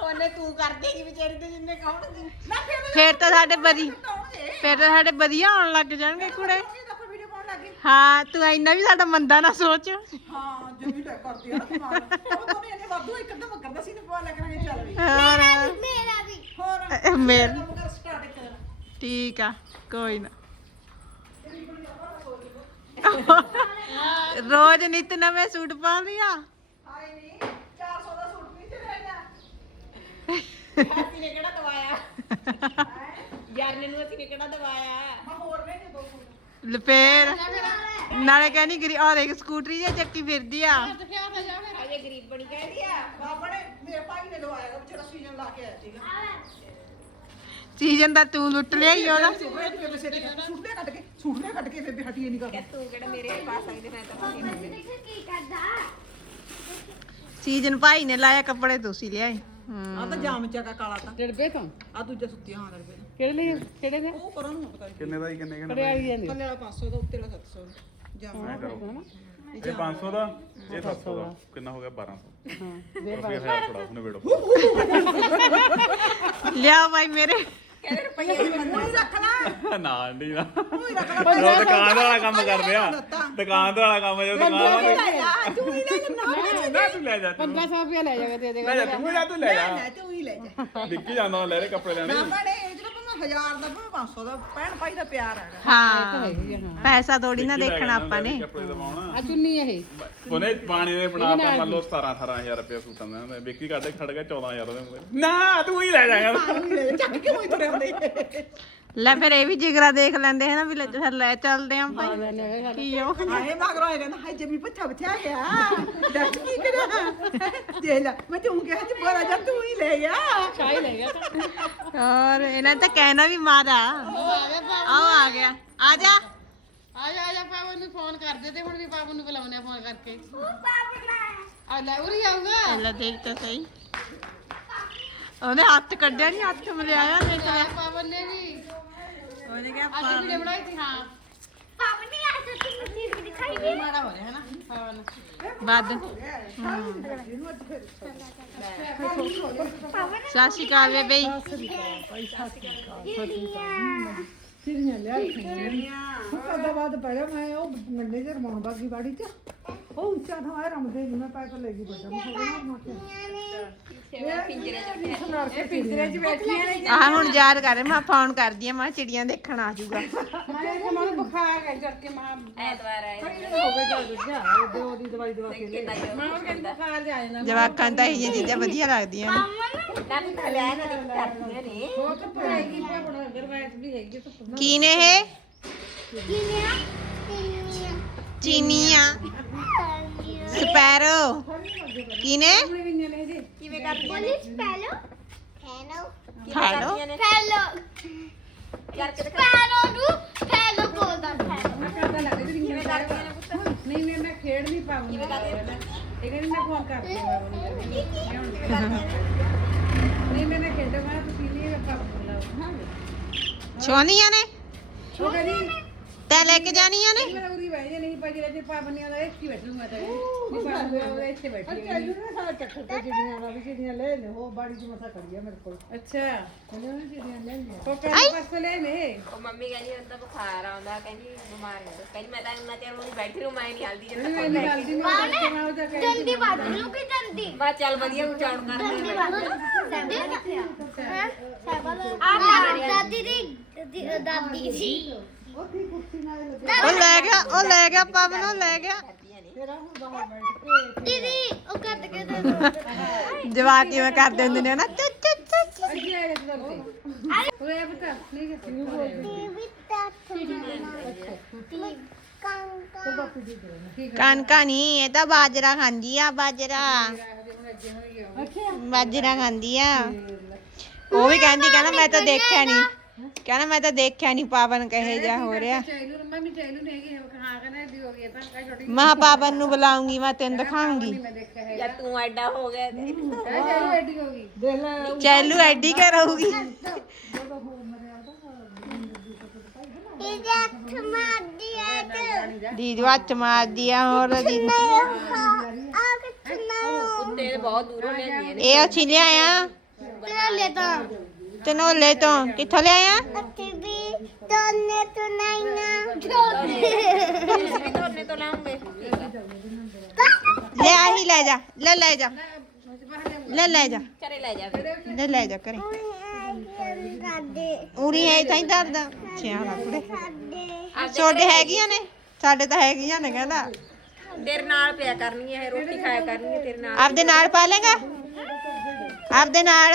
ਉਹਨੇ ਤੂੰ ਕਰ ਦੇਗੀ ਵਿਚਾਰੀ ਤੇ ਜਿੰਨੇ ਕਹਣਗੇ ਨਾ ਫਿਰ ਫੇਰ ਤਾਂ ਸਾਡੇ ਵਧੀ ਫੇਰ ਤਾਂ ਸਾਡੇ ਵਧੀਆ ਆਉਣ ਲੱਗ ਜਾਣਗੇ ਕੁੜੇ। ਇਹ ਤਾਂ ਵੀਡੀਓ ਪਾਉਣ ਲੱਗੇ ਹਾਂ ਤੂੰ ਇੰਨਾ ਵੀ ਸਾਡਾ ਮੰਦਾ ਨਾ ਸੋਚ। ਹਾਂ ਜਿੰਨੀ ਟੈਕ ਕਰਦੀ ਆ ਨਾ ਸਮਾਨ ਉਹ ਇਹਨੇ ਵਾਧੂ ਇੱਕ ਅੱਧਾ ਕਰਦਾ ਸੀ ਨੇ ਪਵਾ ਲੈ ਕਰਾਂਗੇ ਚੱਲ ਵੀ। ਹੋਰ ਮੇਰਾ ਵੀ ਹੋਰ? ਮੇਰ ਠੀਕ ਆ ਕੋਈ ਨਾ ਰੋਜ਼ ਨਿਤ ਨਵੇਂ ਸੂਟ ਪਾਉਂਦੀ ਆ ਆਏ ਨਹੀਂ 400 ਦਾ ਸੂਟ ਨਹੀਂ ਤੇ ਲੈ ਜਾ ਅਸੀਂ ਨੇ ਕਿਹੜਾ ਦਵਾਇਆ ਯਾਰ ਨੇ ਨੂੰ ਅਸੀਂ ਨੇ ਕਿਹੜਾ ਦਵਾਇਆ ਮੈਂ ਹੋਰ ਲੈ ਕੇ ਦੋ ਸੂਟ ਲਪੇਰ ਨਾਲੇ ਕਹਿੰਦੀ ਗਰੀ ਔਰ ਇੱਕ ਸਕੂਟਰੀ ਜੇ ਚੱਕੀ ਫਿਰਦੀ ਆ ਅਜੇ ਗਰੀਬ ਬਣੀ ਕਹਿੰਦੀ ਆ ਬਾਬਾ ਨੇ ਮੇਰੇ ਭਾਈ ਨੇ ਲਵਾਇਆ ਵਿਚਾਰਾ ਸੀਜ਼ਨ ਲਾ ਕੇ ਆਇਆ ਸੀਗਾ ਸੀਜ਼ਨ ਦਾ ਤੂੰ ਲੁੱਟ ਲਿਆ ਹੀ ਉਹਦਾ। ਸੂਟ ਲੈ ਕੇ ਬਸੇ ਸੂਟ ਲੈ ਕੱਟ ਕੇ ਸੂਟ ਲੈ ਕੱਟ ਕੇ ਬੇਬੇ ਹਟੀ ਨਹੀਂ ਕਰਦੀ ਤੂੰ ਕਿਹੜਾ ਮੇਰੇ ਪਾ ਸਕਦੇ ਮੈਂ ਤਾਂ ਪਾਣੀ ਨਹੀਂ ਦੇਖ ਕੀ ਕਰਦਾ ਸੀਜ਼ਨ ਭਾਈ ਨੇ ਲਾਇਆ ਕੱਪੜੇ ਤੁਸੀਂ ਲਿਆਏ। ਹੂੰ ਆ ਤਾਂ ਜਾਮ ਚੱਕਾ ਕਾਲਾ ਤਾਂ। ਡੜਬੇ ਤੋਂ? ਆ ਦੂਜਾ ਸੁੱਤੀਆਂ ਹਾਂ ਰੁਪਏ ਕਿਹੜੇ ਲਈ ਕਿਹੜੇ ਨੇ ਉਹ ਪਰਾਂ ਨੂੰ ਪਤਾ ਨਹੀਂ ਕਿੰਨੇ ਦਾ ਜੀ ਕਿੰਨੇ ਕਿੰਨੇ ਜਾਂਦੀ ਕੱਲੇ ਵਾਲਾ 500 ਦਾ ਉੱਤੇ ਵਾਲਾ 700 ਜਾਮ ਐ ਕਰੋ ਇਹ 500 ਦਾ? ਇਹ 700 ਦਾ। ਕਿੰਨਾ ਹੋ ਗਿਆ? 1200 ਹਾਂ ਦੇ 1000 ਥੋੜਾ ਨਵੇੜੋ ਲਿਆ ਭਾਈ ਮੇਰੇ। ਨਹੀਂ ਰੱਖ ਲੈ। ਨਾ ਆਂਟੀ ਨਾ। ਤੂੰ ਰੱਖ ਲੈ। ਉਹ ਦੁਕਾਨ ਵਾਲਾ ਕੰਮ ਕਰਦੇ ਆ ਦੁਕਾਨ ਵਾਲਾ ਕੰਮ ਜੋ ਦੁਕਾਨ ਵਾਲਾ ਲੈ ਜਾ ਤੂੰ ਹੀ ਲੈ ਜਾ ਨਾ ਨਾ ਤੂੰ ਲੈ ਜਾ ਤੂੰ। 1500 ਰੁਪਏ ਲੈ ਜਾਗਾ ਦੇ ਲੈ ਜਾ। ਤੂੰ ਜਾ ਤੂੰ ਲੈ ਜਾ। ਲੈ ਤੂੰ ਹੀ ਲੈ ਜਾ। ਵਿੱਕੀ ਜਾਂਦਾ ਲੈ ਰੇ ਕੱਪੜੇ ਲੈਣੇ। ਨਾ ਇਹ 1000 ਦਾ ਭਾਵੇਂ 500 ਦਾ ਭੈਣ ਭਾਈ ਦਾ ਪਿਆਰ ਹੈਗਾ। ਹਾਂ ਪੈਸਾ ਥੋੜੀ ਨਾ ਦੇਖਣਾ ਆਪਾਂ ਨੇ। ਕੱਪੜੇ ਦਵਾਉਣਾ ਆ ਚੁੰਨੀ ਇਹ। ਉਹਨੇ ਪਾਣੀ ਦੇ ਬਣਾ ਤਾ ਮੰਨ ਲਓ 17 18000 ਰੁਪਏ ਸੂਟਾਂ ਦਾ ਹੁੰਦਾ। ਵਿੱਕੀ ਕੱਢ ਕੇ ਖੜ ਗਿਆ 14000 ਦੇ ਨਾ ਤੂੰ ਹੀ ਲੈ ਜਾਏਗਾ ਤੂੰ ਹੀ ਲੈ ਜਾ। ਚੱਕ ਕੇ ਉਹੀ ਤੁਰੇ ਹੁੰਦੇ ਲੈ ਫਿਰ ਇਹ ਵੀ ਜਿਗਰਾ ਦੇਖ ਲੈਂਦੇ ਹੈ ਨਾ ਵੀ ਲੈ ਫਿਰ ਲੈ ਚੱਲਦੇ ਆਂ ਭਾਈ। ਕੀ ਉਹ ਆਏ ਮਗਰੋਂ ਇਹ ਕਹਿੰਦਾ ਹਾਏ ਜਮੀ ਪੱਛਾ ਬਚਾ ਗਿਆ ਦੱਸ ਕੀ ਕਰਾਂ? ਦੇ ਲੈ ਮੈਂ ਤੂੰ ਕਿਹਾ ਚ ਬੜਾ ਜਾ ਤੂੰ ਹੀ ਲੈ ਗਿਆ। ਸ਼ਾਹੀ ਲੈ ਗਿਆ ਔਰ ਇਹਨਾਂ ਤਾਂ ਕਹਿਣਾ ਵੀ ਮਾਰਾ ਆਓ ਆ ਗਿਆ। ਆ ਜਾ। ਆ ਜਾ ਆ ਜਾ ਪਾਵਨ ਨੂੰ ਫੋਨ ਕਰ ਦੇ ਤੇ ਹੁਣ ਵੀ ਪਾਵਨ ਨੂੰ ਬੁਲਾਉਣੇ ਫੋਨ ਕਰਕੇ। ਆ ਲੈ ਉਰੀ ਆਊਗਾ। ਪਹਿਲਾਂ ਦੇਖ ਤਾਂ ਸਹੀ। ਉਹਨੇ ਹੱਥ ਕੱਢਿਆ ਨਹੀਂ ਹੱਥ ਮਲਿਆਇਆ ਦੇਖ ਲੈ ਪਾਵਨ ਨੇ ਵੀ। ਉਹਨੇ ਕਿਹਾ ਅੱਜ ਵੀਡੀਓ ਬਣਾਈ ਸੀ ਹਾਂ। ਵੱਧ ਸਤਿ ਸ਼੍ਰੀ ਅਕਾਲ ਬੇਬੇ ਜਿਹੜੀਆਂ ਕਦਾ ਬਾਅਦ ਪਹਿਲਾਂ ਮੈਂ ਉਹ ਮੰਡੇ ਚ ਰਮਾਉਣ ਬਾਗੀ ਬਾੜੀ ਚ ਉਹ ਉੱਚਾ ਥਾਂ ਹੈ ਰਮਦੇ ਨਹੀਂ ਮੈਂ ਪੈਕ ਲੈ ਗਈ ਬੱਚਾ ਮੈਂ ਪਿੰਜਰੇ ਚ ਬੈਠੀਆਂ ਨੇ ਆਹ ਹੁਣ ਯਾਦ ਕਰ, ਮੈਂ ਫੋਨ ਕਰਦੀ ਆ, ਮੈਂ ਕਿਹਾ ਚਿੜੀਆਂ ਦੇਖਣ ਆ ਜਾਊਗਾ। ਬੁਖਾਰ ਹੈ ਕਰਕੇ ਮਾਂ ਐਤਵਾਰ ਆਏ ਹੋ ਗਏ ਜਾ ਦੂਜਾ ਉਹ ਦੋ ਦੀ ਦਵਾਈ ਦਵਾ ਕੇ ਕਿੰਨਾ ਜੋ ਮਾਂ ਕਹਿੰਦੀ ਬੁਖਾਰ ਜਾ ਜਾਂਦਾ ਜਵਾਕਾਂ ਨੂੰ ਤਾਂ ਇਹ ਚੀਜ਼ਾਂ ਵਧੀਆ ਲੱਗਦੀਆਂ ਨੇ। ਨਾਨੀ ਤਾਂ ਲੈ ਨਾ ਦੇਖ ਕਰਦੀਆਂ ਨੇ। ਉਹ ਤਾਂ ਪੜਾਈ ਪਾਉਣਾ ਗਰਵਾਇਤ ਵੀ ਹੈਗੀ ਤਾਂ ਕੀ ਨੇ ਇਹ? ਚੀਨੀਆਂ। ਸਪੈਰੋ। ਕੀ ਨੇ? ਵੀ ਕਿਵੇਂ ਕਰਦੀਆਂ ਨੇ? ਹੈਲੋ। ਪੈਲੋ ਕਰਕੇ ਦਿਖਾ। ਪੈਲੋ ਨੂੰ ਪੈਲੋ ਬੋਲਦਾ। ਮੈਂ ਕਰਦਾ ਲੱਗਦਾ ਵੀ ਕਿਵੇਂ ਕਰਦੀਆਂ ਨੇ ਪੁੱਤ? ਨਹੀਂ ਨਹੀਂ ਮੈਂ ਖੇਡ ਨਹੀਂ ਪਾਉਂਗੀ ਇਹ ਕਹਿੰਦੀ ਮੈਂ ਫੋਨ ਕਰਦੀ ਹਾਂ ਨਹੀਂ ਮੈਂ ਨਾ ਖੇਡਾਂ ਮੈਂ ਤੁਸੀਂ ਨਹੀਂ ਪਾਪ ਬੋਲਾ ਛੋਨੀਆਂ ਨੇ? ਉਹ ਕਹਿੰਦੀ ਤੈ ਲੈ ਕੇ ਜਾਣੀਆਂ ਨੇ। ਮੈਂ ਉਰੀ ਬੈਠੀ ਨਹੀਂ ਪਾ ਜਿਹੜੇ ਪਾਬੰਦੀਆਂ ਦਾ ਇੱਥੇ ਬੈਠੂ ਮੈਂ ਤਾਂ। ਨਹੀਂ ਪਾਬੰਦੀਆਂ ਦਾ ਇੱਥੇ ਬੈਠੀ ਅੱਛਾ ਇਹਨੂੰ ਨਾ ਸਾਰਾ ਚੱਕਰ ਤੇ ਚਿੜੀਆਂ ਦਾ ਵੀ ਚਿੜੀਆਂ ਲੈ ਲੈ ਉਹ ਬਾੜੀ ਚ ਮਸਾ ਕਰੀਆ ਮੇਰੇ ਕੋਲ। ਅੱਛਾ। ਉਹਨੇ ਉਹਨੇ ਚਿੜੀਆਂ ਲੈ ਲਿਆ ਉਹ ਕਹਿੰਦੀ ਪਾਸੇ ਲੈ ਨੇ ਉਹ ਮੰਮੀ ਕਹਿੰਦੀ ਮੈਨੂੰ ਤਾਂ ਬੁਖਾਰ ਆਉਂਦਾ ਕਹਿੰਦੀ ਬਿਮਾਰ ਹੋ ਜਾ ਕਹਿੰਦੀ ਮੈਂ ਤਾਂ ਇੰਨਾ ਚਿਰ ਉਹਦੀ ਬੈਠੀ ਰਹੂੰ ਮੈਂ ਨਹੀਂ ਹਲਦੀ ਜਦੋਂ ਮੈਂ ਨਹੀਂ ਗਲਤੀ ਮੈਂ ਕਰਕੇ ਮੈਂ ਉਹਦਾ ਕਹਿ ਜਲਦੀ ਵੱਢ ਲੂ ਕਿ ਜਲਦੀ? ਬਾ ਚੱਲ ਵਧੀਆ ਬਚਾਉਣ ਕਰਦੇ ਜਲਦੀ ਆ ਵੱਢ ਲੂ ਆ ਦਾਦੀ ਦੀ ਦੀ- ਦਾਦੀ ਜੀ। ਉਹ ਲੈ ਗਿਆ ਉਹ ਲੈ ਗਿਆ ਪਵਨ ਉਹ ਲੈ ਗਿਆ। ਦੀਦੀ ਉਹ ਕੱਟ ਕੇ ਦੇ ਦੋ ਜਵਾਕ ਕਿਵੇਂ ਕਰਦੇ ਹੁੰਦੇ ਨੇ ਨਾ? ਚੁੱਚ ਚੁੱਚ ਚੁੱਚ। ਅੱਗੇ ਤੇ ਕਿ ਨਹੀਂ ਇਹ ਤਾਂ ਬਾਜਰਾ ਖਾਂਦੀ ਆ ਬਾਜਰਾ। ਬਾਜਰਾ ਖਾਂਦੀ ਆ। ਉਹ ਵੀ ਕਹਿੰਦੀ ਕਹਿੰਦਾ ਮੈਂ ਤਾਂ ਦੇਖਿਆ ਨਹੀਂ ਕਹਿੰਦਾ ਮੈਂ ਤਾਂ ਦੇਖਿਆ ਨਹੀਂ ਪਾਵਨ ਕਹੇ ਜਾ ਹੋ ਰਿਹਾ। ਮਾ ਪਾਵਨ ਨੂੰ ਬੁਲਾਉਂਗੀ ਮੈਂ ਤੈਨੂੰ ਦਿਖਾਉਂਗੀ। ਜਾਂ ਤੂੰ ਐਡਾ ਹੋ ਗਿਆ ਚੈਲੂ ਐਡੀ ਹੋ ਗਈ ਦੇਖ ਲੈ। ਚੈਲੂ ਐਡੀ ਕੇ ਰਹੂਗੀ। ਦੀਦੀ ਹੱਥ ਮਾਰਦੀ ਆ ਹੋਰ ਦੀਦੀ ਕੁੱਤੇ ਬਹੁਤ ਦੂਰੋਂ ਲੈਂਦੀਆਂ ਨੇ। ਇਹ ਅਸੀਂ ਲਿਆਇਆ ਲੈ ਤਾਂ। ਤਨੋਲੇ ਤੋਂ ਕਿੱਥੋਂ ਲਿਆਇਆ? ਅੱਥੇ ਵੀ ਦੋਨੇ ਤੋਂ ਨਹੀਂ ਨਾ ਵੀ ਦੋਨੇ ਤੋਂ ਲਾਉਂਗੇ ਲੈ ਆਹੀ ਲੈ ਜਾ ਲੈ ਲੈ ਜਾ। ਲੈ ਲੈ ਜਾ। ਘਰੇ ਲੈ ਜਾ। ਫਿਰ ਲੈ ਲੈ ਜਾ ਕਰੇ ਸਾਡੇ। ਉਰੀ ਐ ਤਾਂ ਹੀ ਦਰਦਾ ਛਿਆਣਾ ਕੁੜੇ। ਸਾਡੇ। ਛੋਡੇ ਹੈਗੀਆਂ ਨੇ? ਸਾਡੇ ਤਾਂ ਹੈਗੀਆਂ ਨੇ ਕਹਿੰਦਾ। ਤੇਰੇ ਨਾਲ ਪਿਆ ਕਰਨੀ ਹੈ ਰੋਟੀ ਖਾਇਆ ਕਰਨੀ ਹੈ ਤੇਰੇ ਨਾਲ। ਆਪਦੇ ਨਾਲ ਪਾ ਲੇਗਾ? ਆਪਦੇ ਨਾਲ?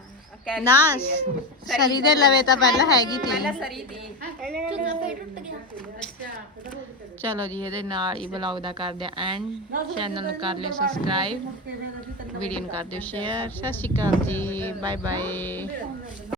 ਨਾ ਸਰੀ ਦੇ ਲਵੇ ਤਾਂ ਪਹਿਲਾਂ ਹੈਗੀ ਪਹਿਲਾਂ ਤੀ ਸਰੀ ਦੀ। ਚਲੋ ਜੀ ਇਹਦੇ ਨਾਲ ਹੀ ਬਲੌਗ ਦਾ ਕਰਦੇ ਆ ਐਂਡ ਚੈਨਲ ਨੂੰ ਕਰ ਲਿਓ ਸਬਸਕ੍ਰਾਈਬ ਵੀਡੀਓ ਨੂੰ ਕਰ ਦਿਓ ਸ਼ੇਅਰ ਸਤਿ ਸ਼੍ਰੀ ਅਕਾਲ ਜੀ। Bye bye